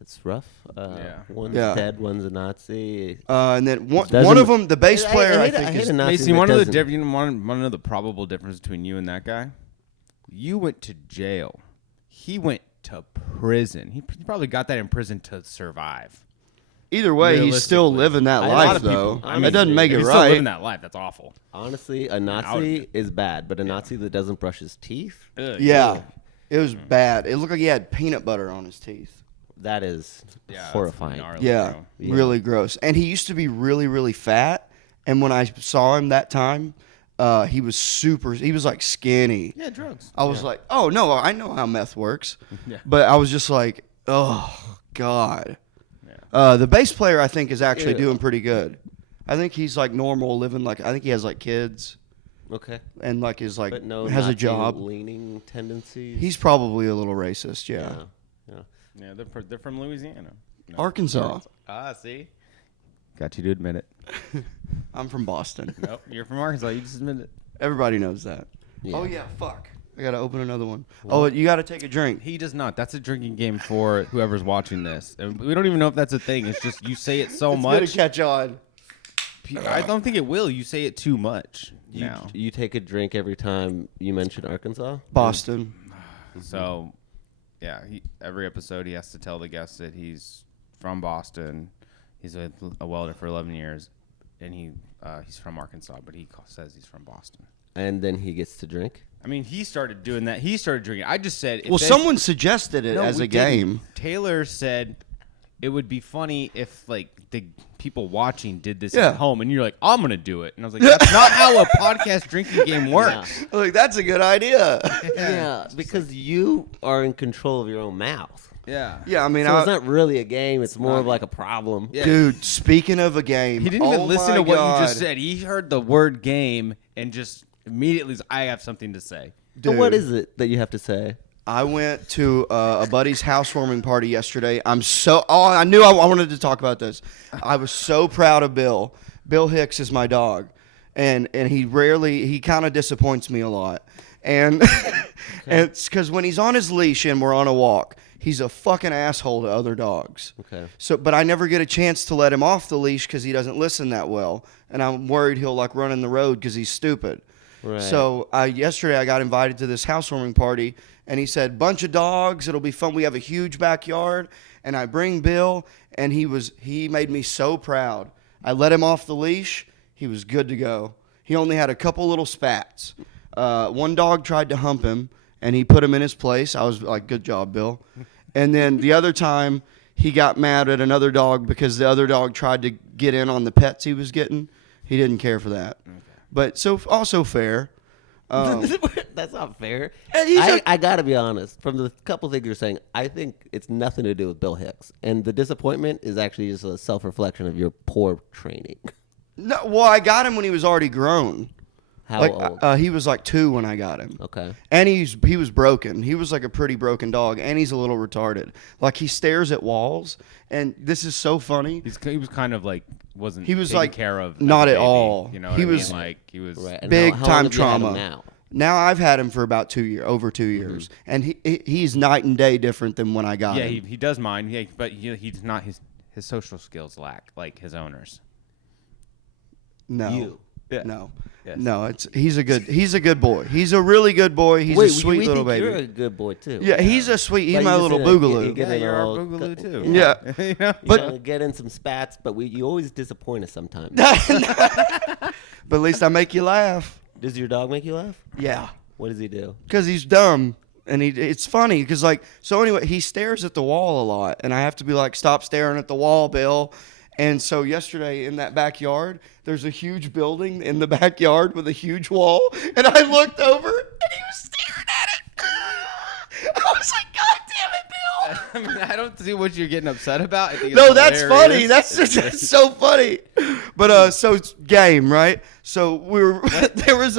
It's rough. Yeah. One's Yeah. dead, one's a Nazi. And then one Doesn't- of them, the bass player, I hate think is a Nazi Mason, that one of the doesn't- you want to know the probable difference between you and that guy? You went to jail. He went to prison. He probably got that in prison to survive. either way, he's still Realistically. living that A lot life, of though. people- I mean, That doesn't make If it he's still right. living that life, that's awful. Honestly, a Nazi is bad, but a Nazi that doesn't brush his teeth, Ugh, Yeah, it was bad. It looked like he had peanut butter on his teeth. that is Yeah, that's horrifying. gnarly, Yeah, bro. really gross. And he used to be really, really fat. And when I saw him that time, he was skinny. Yeah, drugs. I was like, oh, no, I know how meth works. Yeah. But I was just like, oh, God. The bass player, I think, is actually doing pretty good. I think he's normal, living I think he has kids Okay, and is but no has a Nazi job. leaning tendencies. He's probably a little racist, yeah. yeah. Yeah, they're from Louisiana. No. Arkansas. See? Got you to admit it. I'm from Boston. Nope, you're from Arkansas. You just admit it. Everybody knows that. Yeah. Oh, yeah, fuck. I got to open another one. Oh, you got to take a drink. He does not. That's a drinking game for whoever's watching this. And we don't even know if that's a thing. It's just you say it so It's much. gonna catch on. I don't think it will. You say it too much now. You take a drink every time you mention Arkansas? Boston. So, yeah, every episode he has to tell the guests that he's from Boston. He's a welder for 11 years, and he's from Arkansas, but he says he's from Boston. And then he gets to drink? I mean, he started doing that. He started drinking. I just said, Well, someone suggested it No, as we a game. didn't. Taylor said it would be funny if the people watching did this Yeah. at home, and you're like, I'm gonna do it, and I was like, that's not how a podcast drinking game works. Like, that's a good idea. Yeah, because you are in control of your own mouth. Yeah. Yeah, I mean, So it's not really a game. It's more of not. like a problem. Yeah. dude, speaking of a game. He didn't even oh listen my to what God. you just said. He heard the word game and just immediately was, I have something to say. So what Dude. is it that you have to say? I went to a buddy's housewarming party yesterday. I knew I wanted to talk about this. I was so proud of Bill. Bill Hicks is my dog. And he kind of disappoints me a lot. And, and it's because when he's on his leash and we're on a walk, he's a fucking asshole to other dogs. Okay. So, but I never get a chance to let him off the leash because he doesn't listen that well. And I'm worried he'll run in the road because he's stupid. Right. So yesterday I got invited to this housewarming party, and he said, bunch of dogs, it'll be fun. We have a huge backyard, and I bring Bill, and he made me so proud. I let him off the leash. He was good to go. He only had a couple little spats. One dog tried to hump him, and he put him in his place. I was like, good job, Bill. And then the other time, he got mad at another dog because the other dog tried to get in on the pets he was getting. He didn't care for that. But so also fair. That's not fair. he's I got to be honest. From the couple things you're saying, I think it's nothing to do with Bill Hicks. And the disappointment is actually just a self-reflection of your poor training. No, well, I got him when he was already grown. How Like old? he was 2 when I got him. Okay. And he was broken. He was a pretty broken dog, and he's a little retarded. He stares at walls, and this is so funny. He was kind of wasn't He was, taken like, care of. not as a at baby, all. You know He what I was- mean? He was. Right. And Big how long time have you had him trauma. now? Now I've had him for about 2 years, over 2 years, and he's night and day different than when I got Yeah, him. he does mind. Yeah, but he's not his social skills lack like his owners. No. You. No. Yes. No, he's a good boy. He's a really good boy. He's a sweet we little think baby. You're a good boy too. Yeah, he's a sweet. He's But my you little just, you boogaloo. get Yeah, in you're our all- boogaloo too. Yeah. You know? But get in some spats, but you always disappoint us sometimes. but at least I make you laugh. Does your dog make you laugh? Yeah, What does he do? because he's dumb. And it's funny because so anyway, he stares at the wall a lot, and I have to be like, stop staring at the wall, Bill. And so yesterday in that backyard, there's a huge building in the backyard with a huge wall, and I looked over and he was staring at it. I was like, God damn it, Bill. I mean, I don't see what you're getting upset about. I think it's No, that's funny. hilarious. That's so funny. But so it's game, right? So there was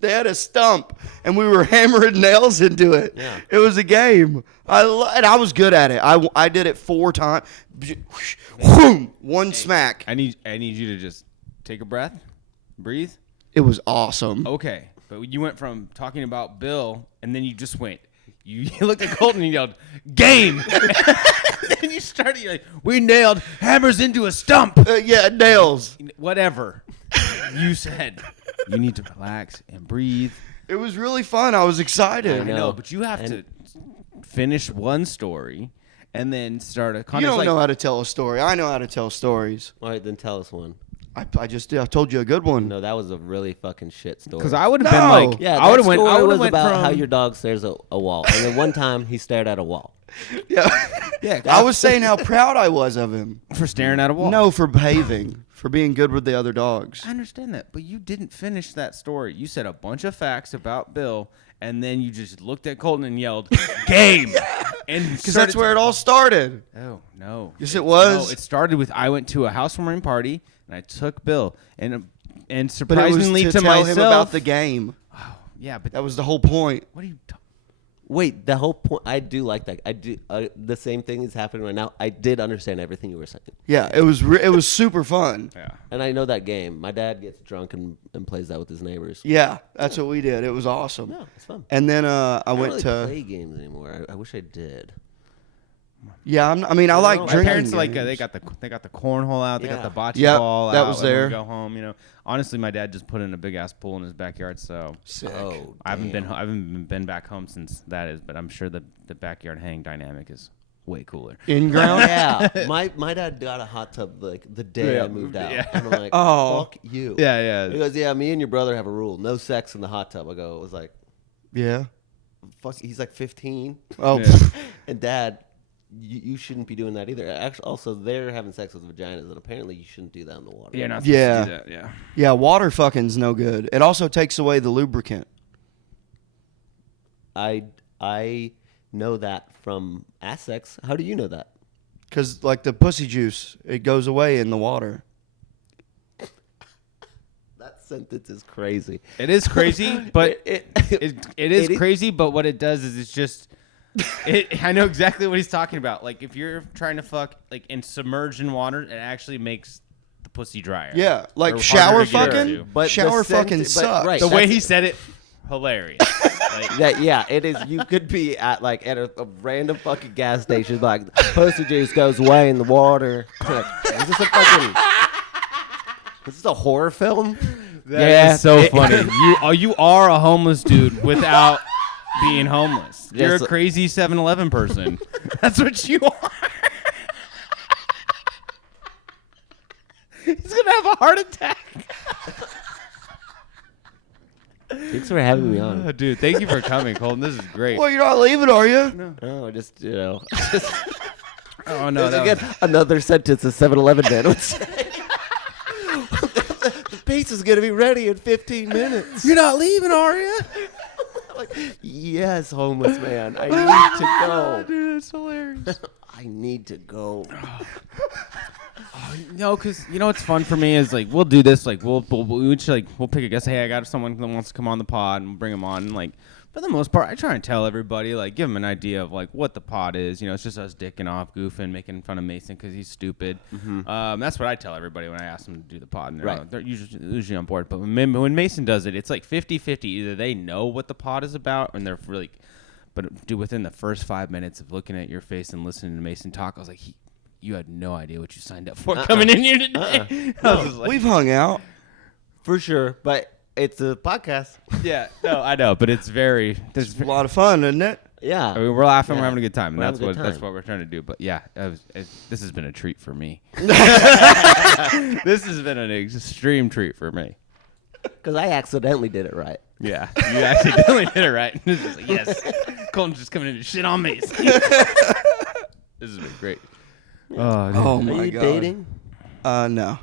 they had a stump, and we were hammering nails into it. Yeah. It was a game. And I was good at it. I did it 4 times. One smack. I need you to just take a breath, breathe. It was awesome. Okay, but you went from talking about Bill, and then you just went. You looked at Colton and you yelled, "Game!" And you started. You're like, "We nailed hammers into a stump." Yeah, nails. Whatever you said, you need to relax and breathe. It was really fun. I was excited. I know, but you have to finish one story and then start a You conversation. don't know how to tell a story. I know how to tell stories. All right, then tell us one. I just did. I told you a good one. No, that was a really fucking shit story. Because I would have No. been like, yeah, I would that have went. story I would was have went about from how your dog stares at a wall, and then one time he stared at a wall. Yeah. yeah. I was saying how proud I was of him. for staring at a wall. No, for behaving, for being good with the other dogs. I understand that, but you didn't finish that story. You said a bunch of facts about Bill, and then you just looked at Colton and yelled, "Game!" And Because that's where it all started. Oh no! Yes, it was. No, it started with I went to a housewarming party and I took Bill, and But it was surprisingly to to tell myself him about the game. yeah, but That was the whole point. what are you? Wait, the whole point. I do like that. I do. The same thing is happening right now. I did understand everything you were saying, Yeah, it was super fun. Yeah. and I know that game. My dad gets drunk and plays that with his neighbors. Yeah, that's what we did. It was awesome. Yeah, it's fun. And then I I don't went really to play games anymore. I wish I did. yeah. I mean, I like My My drinking. parents games. they got the cornhole out. They got Yeah. the bocce Yep, ball that out was when there. we go home. You know, honestly, my dad just put in a big ass pool in his backyard, so Sick. Oh, I haven't been back home since that is. But I'm sure the backyard hang dynamic is way cooler. In ground. yeah. My dad got a hot tub like the day Yeah, I moved out, yeah. and I'm like, Oh. fuck you. Yeah, He goes, yeah, me and your brother have a rule: no sex in the hot tub. It was like, Yeah. fuck. He's like 15, Oh. Yeah. and Dad, you shouldn't be doing that either. Actually, also they're having sex with vaginas, and apparently you shouldn't do that in the water. Yeah, not Yeah. supposed to do that. Yeah. Yeah. Water fucking's no good. It also takes away the lubricant. I know that from ass sex. How do you know that? Because, like, the pussy juice, it goes away in the water. That sentence is crazy. It is crazy, but It- it is it is- crazy. But what it does is it's just. I know exactly what he's talking about. Like if you're trying to fuck like and submerged in water, it actually makes the pussy drier. Yeah. Like, Or shower harder to get fucking? into. But Shower the fucking sentence- but- sucks. right. The way That's- he said it, hilarious. Like, That yeah, it is. You could be at a random fucking gas station, like pussy juice goes away in the water. Like, is this a fucking? Is this a horror film? that is so funny. You are a homeless dude without being homeless. You're Yes. a crazy 7-Eleven person. That's what you are. He's gonna have a heart attack. Thanks for having me on. Dude, thank you for coming, Colton. This is great. Well, you're not leaving, are you? Oh, just Oh no, that again, was- another sentence a 7-Eleven man would say. The pizza's gonna be ready in 15 minutes. You're not leaving, are you? Like, yes, homeless man, I need to go. Dude, that's hilarious. I need to go. No, because you know what's fun for me is like we'll do this like we'll pick a guest. Hey, I got someone that wants to come on the pod and we'll bring them on. And like for the most part, I try and tell everybody like give them an idea of like what the pod is. You know, it's just us dicking off, goofing, making fun of Mason because he's stupid. That's what I tell everybody when I ask them to do the pod. And Right. they're usually on board. But when Mason does it, it's like 50-50. Either they know what the pod is about and they're really. But dude, within the first 5 minutes of looking at your face and listening to Mason talk, I was like, you had no idea what you signed up for coming in here today. I was just like, We've hung out. For sure, but it's a podcast. Yeah, no, I know, but it's very. It's a lot of fun, isn't it? Yeah. I mean, we're laughing, Yeah. we're having a good time, and We're that's having a good that's time. what we're trying to do. But yeah, this has been a treat for me. This has been an extreme treat for me. Because I accidentally did it right. Yeah, you actually definitely did it right. It's just like, yes, Colton's just coming in to shit on me. This has been great. Oh, Oh Are my you god. dating? No.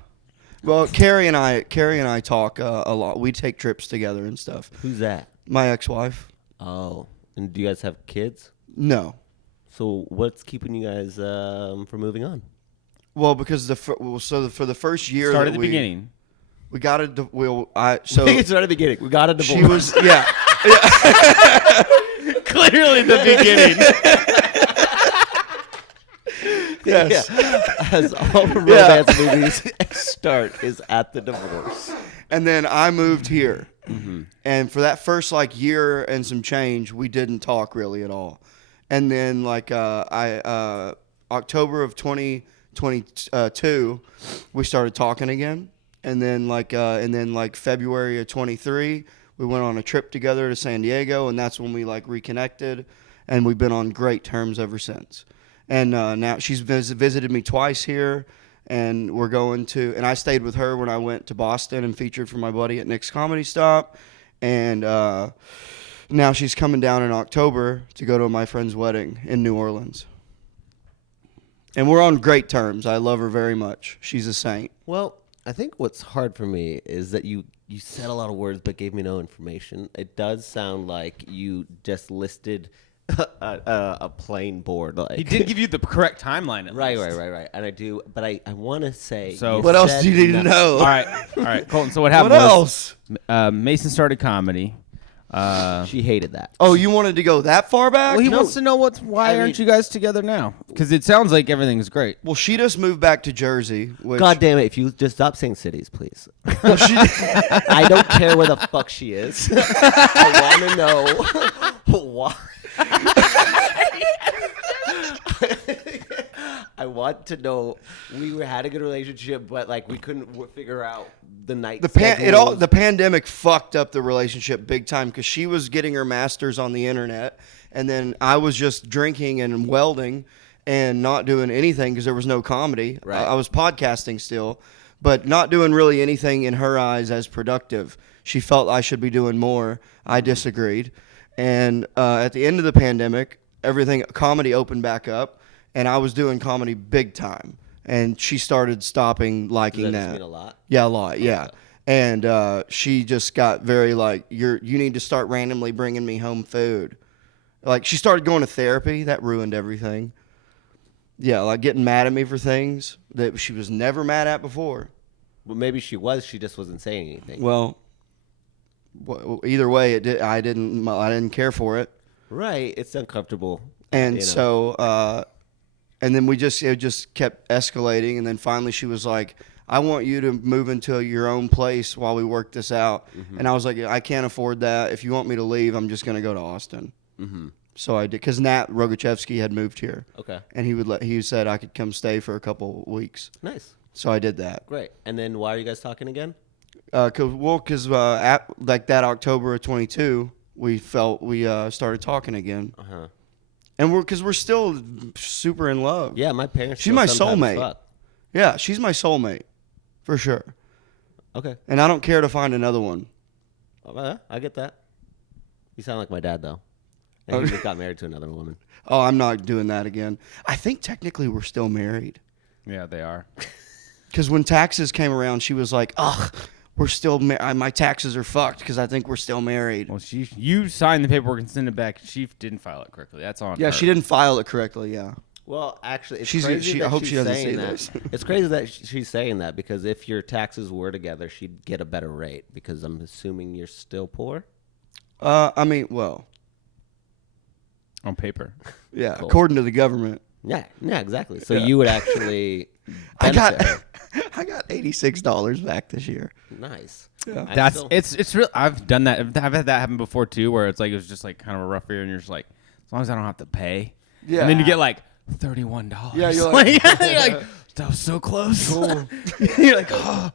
Well, Carrie and I talk a lot. We take trips together and stuff. Who's that? My ex-wife. Oh. And do you guys have kids? No. So what's keeping you guys from moving on? Well, because for the first year start that at the we beginning. we got a so It's right at the beginning. We got a divorce. she was yeah. Clearly, the beginning. Yes. As all romance movies start is at the divorce. And then I moved here. And for that first year and some change, we didn't talk really at all. And then October of 2022, we started talking again. And then February of 23, we went on a trip together to San Diego, and that's when we reconnected, and we've been on great terms ever since. And now she's visited me twice here. And we're going to, and I stayed with her when I went to Boston and featured for my buddy at Nick's Comedy Stop. And now she's coming down in October to go to my friend's wedding in New Orleans. And we're on great terms. I love her very much. She's a saint. Well, I think what's hard for me is that you said a lot of words but gave me no information. It does sound like you just listed a plain board. He did give you the correct timeline. At Right. least. And I do, but I want to say. So- you What else said do you need to nothing. know? All right, Colton. So what happened? What else? Mason started comedy. She hated that. Oh, you wanted to go that far back? Well, he No. wants to know why I aren't mean- you guys together now? Because it sounds like everything's great. Well, she just moved back to Jersey. Which, God damn it! If you just stop saying cities, please. Well, she, I don't care where the fuck she is. I want to know why. I want to know we had a good relationship, but we couldn't figure out the night. the pandemic fucked up the relationship big time because she was getting her master's on the internet, and then I was just drinking and welding and not doing anything because there was no comedy. Right. I was podcasting still, but not doing really anything in her eyes as productive. She felt I should be doing more. I disagreed, and at the end of the pandemic, comedy opened back up, and I was doing comedy big time. And she started stopping liking Does that that. just mean a lot? Yeah, a lot. Yeah, and she just got very you need to start randomly bringing me home food. She started going to therapy. That ruined everything. Yeah, getting mad at me for things that she was never mad at before. Well, maybe she was. She just wasn't saying anything. Well, either way, I didn't care for it. Right. It's uncomfortable. And you know. so, and then it just kept escalating. And then finally she was like, I want you to move into your own place while we work this out. Mm-hmm. And I was like, I can't afford that. If you want me to leave, I'm just going to go to Austin. Mm-hmm. So I did, because Nat Rogachevsky had moved here. Okay. And he said I could come stay for a couple weeks. Nice. So I did that. Great. And then why are you guys talking again? Because at that October of 22, we started talking again. Uh-huh. And we're still super in love. Yeah, my parents. She's still my sometimes soulmate. fuck. Yeah, she's my soulmate, for sure. Okay. And I don't care to find another one. I get that. You sound like my dad, though. And he just got married to another woman. Oh, I'm not doing that again. I think technically we're still married. Yeah, they are. Because when taxes came around, she was like, ugh, we're still my taxes are fucked because I think we're still married. Well, you signed the paperwork and sent it back. She didn't file it correctly. That's on Yeah, her. she didn't file it correctly, yeah. Well, actually, it's She's- crazy she- that I hope she's she doesn't saying see that. this. It's crazy that she's saying that because if your taxes were together, she'd get a better rate because I'm assuming you're still poor. Well, on paper. yeah, Cool. according to the government. Yeah, exactly. So Yeah. you would actually I got benefit her. I got $86 back this year. Nice. Yeah. That's it's real. I've done that. I've had that happen before too, where it was just kind of a rough year, and you're just like, as long as I don't have to pay. Yeah. And then you get $31. Yeah, you're like- you're like, that was so close. Cool. You're like, oh.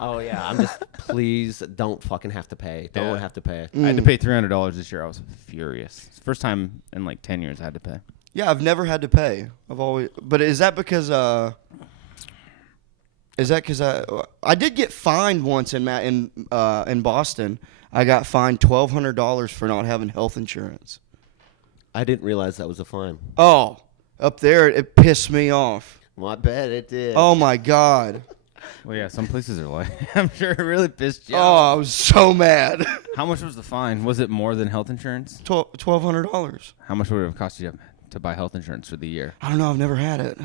Oh yeah, I'm just please don't fucking have to pay. Don't Yeah. have to pay. I had to pay $300 this year. I was furious. It's the first time in like 10 years I had to pay. Yeah, I've never had to pay. I've always, but is that because I did get fined once in Boston. I got fined $1,200 for not having health insurance. I didn't realize that was a fine. Oh, up there it pissed me off. Well, I bet it did. Oh my God. Well, yeah, some places are like, I'm sure it really pissed you Oh, off. I was so mad. How much was the fine? Was it more than health insurance? $1,200. How much would it have cost you to buy health insurance for the year? I don't know. I've never had it.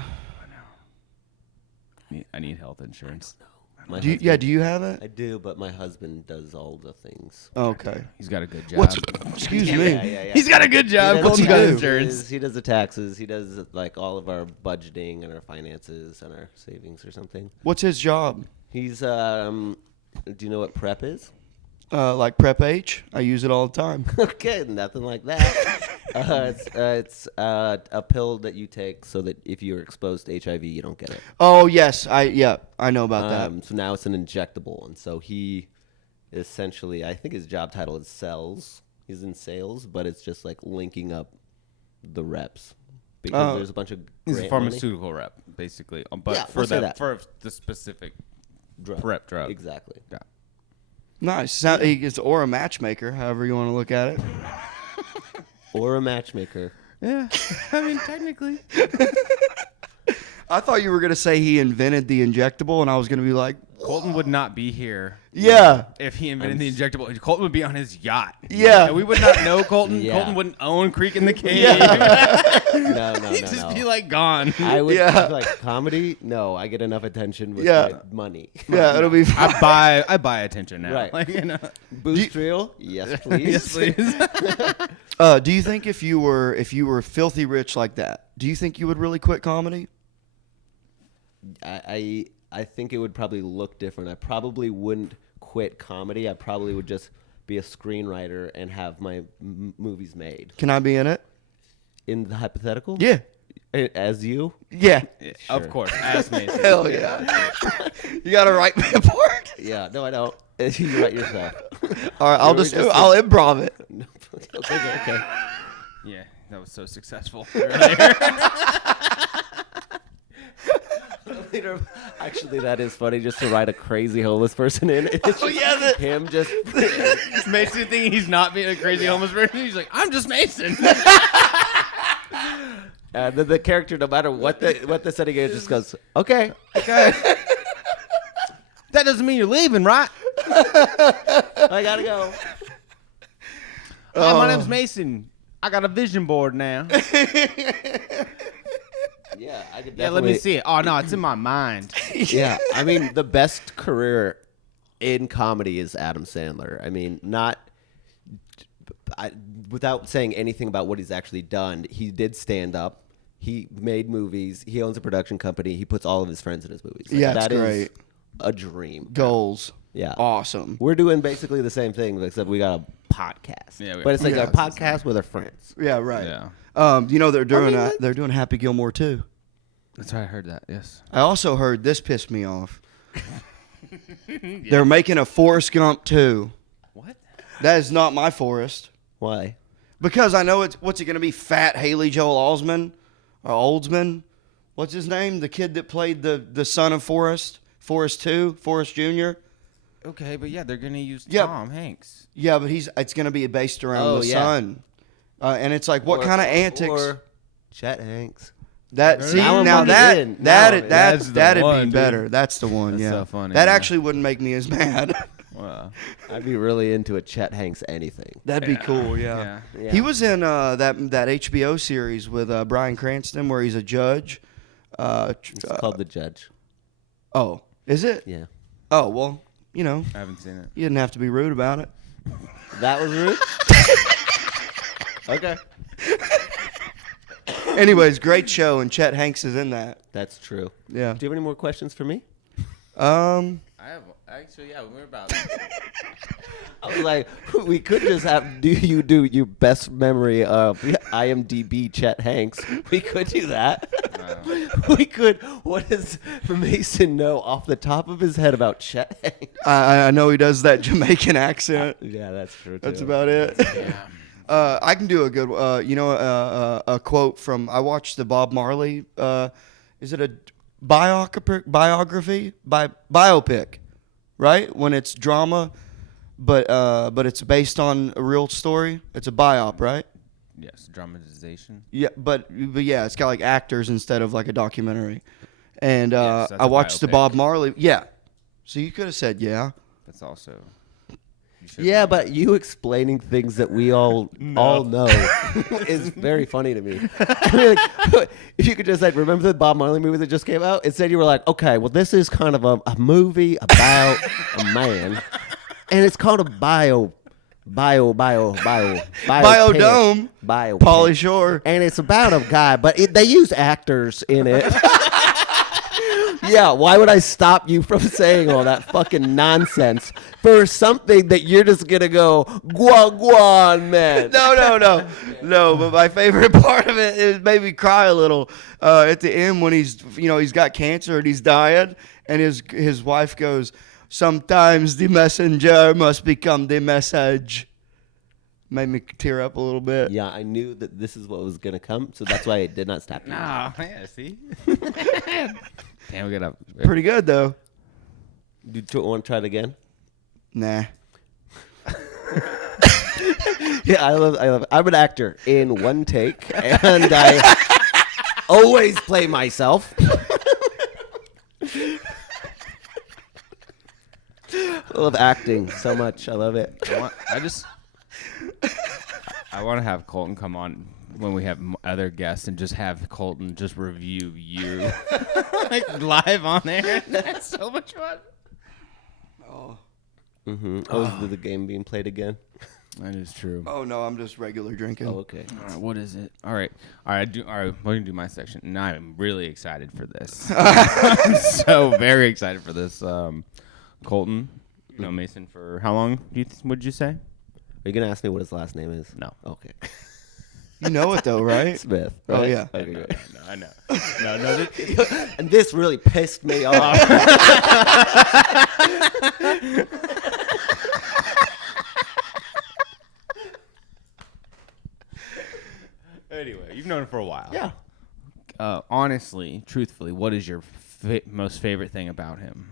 I need health insurance. My Do you, husband- yeah, do you have it? I do, but my husband does all the things. Okay. He's got a good job. What's? Excuse me. Yeah. He's got a good job. He does What's he Colton's got do? insurance. He does the taxes. He does like all of our budgeting and our finances and our savings or something. What's his job? He's do you know what prep is? Like Prep H. I use it all the time. Okay, nothing like that. It's a pill that you take so that if you're exposed to HIV, you don't get it. Oh yes, I know about that. So now it's an injectable, and so he essentially, I think his job title is sales. He's in sales, but it's just like linking up the reps because there's a bunch of He's a grant money. pharmaceutical rep, basically. But Yeah, for we'll say that, that. for the specific drug. prep drug. Exactly. Yeah. Nice. Or a matchmaker, however you want to look at it. Or a matchmaker. Yeah. I mean, technically. I thought you were gonna say he invented the injectable, and I was gonna be like, Colton would not be here. yeah, If he invented the injectable, Colton would be on his yacht. Yeah. And we would not know Colton. Yeah. Colton wouldn't own Creek in the Cave. No, He'd just be like gone. I would Yeah. be like comedy. No, I get enough attention with Yeah. my money. yeah, it'll be fine. I buy attention now. Right. Like, you know. Boost reel? Yes, please. Yes, please. Do you think if you were filthy rich like that, do you think you would really quit comedy? I think it would probably look different. I probably wouldn't quit comedy. I probably would just be a screenwriter and have my movies made. Can I be in it? In the hypothetical? Yeah, As you? yeah. Of course. Ask me. Hell yeah. You gotta write me a part. Yeah, no, I don't. You write yourself. All right, I'll improv it. Okay. Yeah, that was so successful earlier. Later, actually, that is funny. Just to write a crazy homeless person in. It's just him just. Mason thinking he's not being a crazy homeless person. He's like, I'm just Mason. And then the character, no matter what the setting is, just goes, okay. That doesn't mean you're leaving, right? I gotta go. Hi, my name's Mason. I got a vision board now. Yeah, I could definitely. Yeah, let me see it. Oh, no, it's in my mind. Yeah, I mean, the best career in comedy is Adam Sandler. I mean, without saying anything about what he's actually done, he did stand up. He made movies. He owns a production company. He puts all of his friends in his movies. Yeah, it's that is great. a dream. Goals. Yeah. Awesome. We're doing basically the same thing, except we got a podcast. Yeah, but it's like Yeah. a podcast with our friends. Yeah, right. Yeah. You know they're doing Happy Gilmore too. That's right. I heard that. Yes. I also heard this pissed me off. They're making a Forrest Gump 2. What? That is not my Forrest. Why? Because I know what's it going to be? Fat Haley Joel Osment or Oldsman? What's his name? The kid that played the son of Forrest? Forrest 2? Forrest Jr.? Okay, but yeah, they're going to use Yeah. Tom Hanks. Yeah, but it's going to be based around the yeah. son. And it's like, what kind of antics? Or Chet Hanks. That see Now I'm now running that in. that Now that's the that'd one, be dude. better. That's the one. That's yeah, so funny, that yeah. actually wouldn't make me as mad. Wow. I'd be really into a Chet Hanks anything. That'd be cool. Yeah. Yeah. He was in that HBO series with Bryan Cranston where he's a judge. It's called The Judge. Oh, is it? Yeah. Oh well, you know, I haven't seen it. you didn't have to be rude about it. That was rude? Okay. Anyways, great show, and Chet Hanks is in that. That's true. Yeah. Do you have any more questions for me? I have actually, yeah. We're about. I was like, we could just have do your best memory of IMDb Chet Hanks. We could do that. We could. What does Mason know off the top of his head about Chet Hanks? I know he does that Jamaican accent. Yeah, that's true. That's too. about it. I can do a good, a quote from. I watched the Bob Marley. Is it a biography? Biopic, right? When it's drama, but it's based on a real story. It's a biop, right? Yes, dramatization. Yeah, but yeah, it's got like actors instead of like a documentary. And Yes, that's I a watched the biopic. Bob Marley. Yeah, so you could have said yeah. That's also. You should Yeah, know. but you explaining things that we all know is very funny to me. I mean, like, if you could just like remember the Bob Marley movie that just came out, instead you were like, okay, well this is kind of a movie about a man, and it's called a biodome. Pauly Shore. And it's about a guy, but they use actors in it. Yeah, why would I stop you from saying all that fucking nonsense for something that you're just gonna go guan man? No. But my favorite part of it made me cry a little at the end when he's got cancer and he's dying, and his wife goes, "Sometimes the messenger must become the message." Made me tear up a little bit. Yeah, I knew that this is what was gonna come, so that's why I did not stop you. Nah, yeah, see? Damn, we got up. Pretty good though. Do you want to try it again? Nah. Yeah, I love it. I'm an actor in one take, and I always play myself. I love acting so much. I love it. I want to have Colton come on when we have other guests and just have Colton just review you like live on there. That's so much fun. Mm-hmm. Oh, is the game being played again? That is true. Oh no, I'm just regular drinking. Oh, okay. All right, what is it? All right. We're gonna do my section. Now I'm really excited for this. I'm so very excited for this. Colton, Mason, for how long would you say? Are you gonna ask me what his last name is? No. Okay. You know it though, right? Smith. Oh, Right? yeah. Okay, great. No, I know. No. And this really pissed me off. Anyway, you've known him for a while. Yeah. Honestly, truthfully, what is your most favorite thing about him?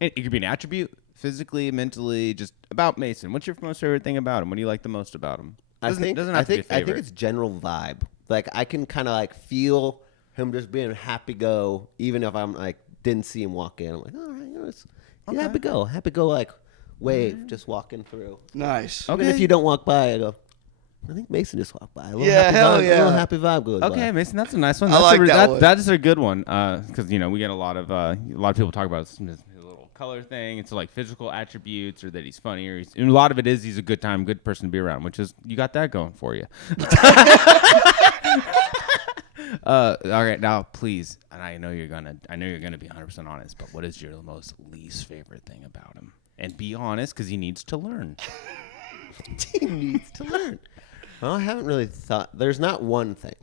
It could be an attribute, physically, mentally, just about Mason. What's your most favorite thing about him? What do you like the most about him? I think it's general vibe. Like I can kind of like feel him just being happy go, even if I'm like didn't see him walk in. I'm like, all right, he's happy go, like wave, just walking through. Nice. Even if you don't walk by, I go, I think Mason just walked by. A little Yeah, happy hell vibe, yeah. A little happy vibe going Okay, by. Mason, that's a nice one. I like that one. That is a good one because we get a lot of people talk about his little color thing. It's like physical attributes or that he's funny or and a lot of it is he's a good person to be around, which is you got that going for you. All right, now please, and I know you're gonna be 100% honest, but what is your most least favorite thing about him? And be honest, because he needs to learn. He needs to learn. Well, I haven't really thought. There's not one thing.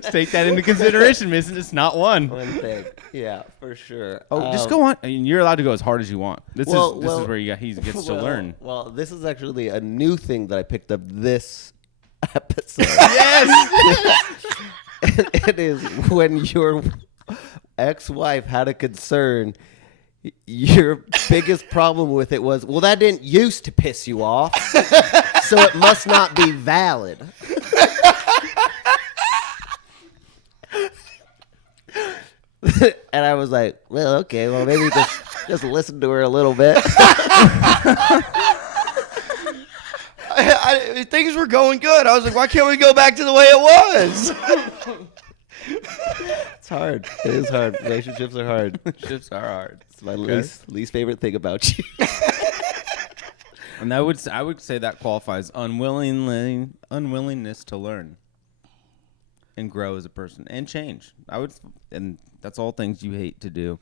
Take that into consideration, Mason. It's not one. One thing. Yeah, for sure. Oh, just go on. I mean, you're allowed to go as hard as you want. This is where he gets to learn. Well, this is actually a new thing that I picked up this episode. Yes. And it is when your ex-wife had a concern. Your biggest problem with it was, well, that didn't used to piss you off, so it must not be valid. And I was like, well, okay, well, maybe just listen to her a little bit. Things were going good. I was like, why can't we go back to the way it was? It's hard. It is hard. Relationships are hard. Shifts are hard. It's my least favorite thing about you. And I would say that qualifies unwillingness to learn and grow as a person and change. And that's all things you hate to do.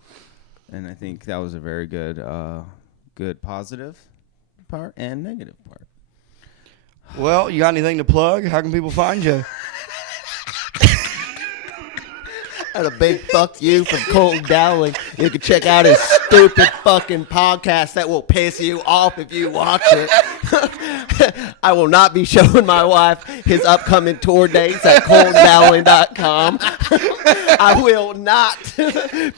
And I think that was a very good positive part and negative part. Well, you got anything to plug? How can people find you? And a big fuck you from Colton Dowling. You can check out his stupid fucking podcast that will piss you off if you watch it. I will not be showing my wife his upcoming tour dates at ColtonDowling.com. I will not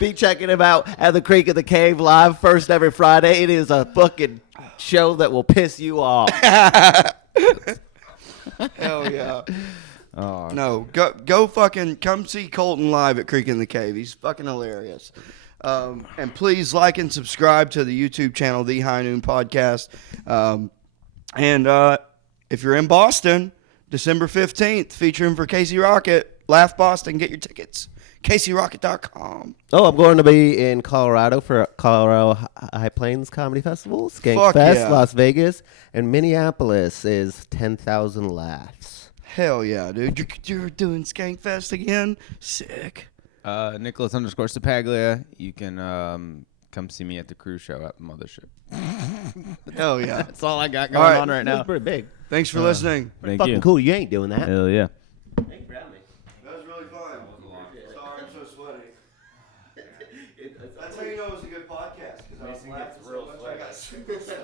be checking him out at the Creek of the Cave live first every Friday. It is a fucking show that will piss you off. Hell yeah. No, go fucking come see Colton live at Creek in the Cave. He's fucking hilarious. And please like and subscribe to the YouTube channel, The High Noon Podcast. And if you're in Boston, December 15th, featuring for Casey Rocket, Laugh Boston, get your tickets. CaseyRocket.com. Oh, I'm going to be in Colorado for Colorado High Plains Comedy Festival, Skank Fuck Fest, yeah. Las Vegas, and Minneapolis is 10,000 Laughs. Hell yeah, dude. You're doing Skank Fest again? Sick. Nicholas _Sapaglia. You can come see me at the cruise show at Mothership. Hell yeah. That's all I got All going right. on right now. That's pretty big. Thanks for listening. Thank Fucking you. cool. You ain't doing that. Hell yeah. Thanks for having me. That was really fun. Sorry, I'm so sweaty. That's how you know it was a good podcast, because I was laughing so much I got super sweaty.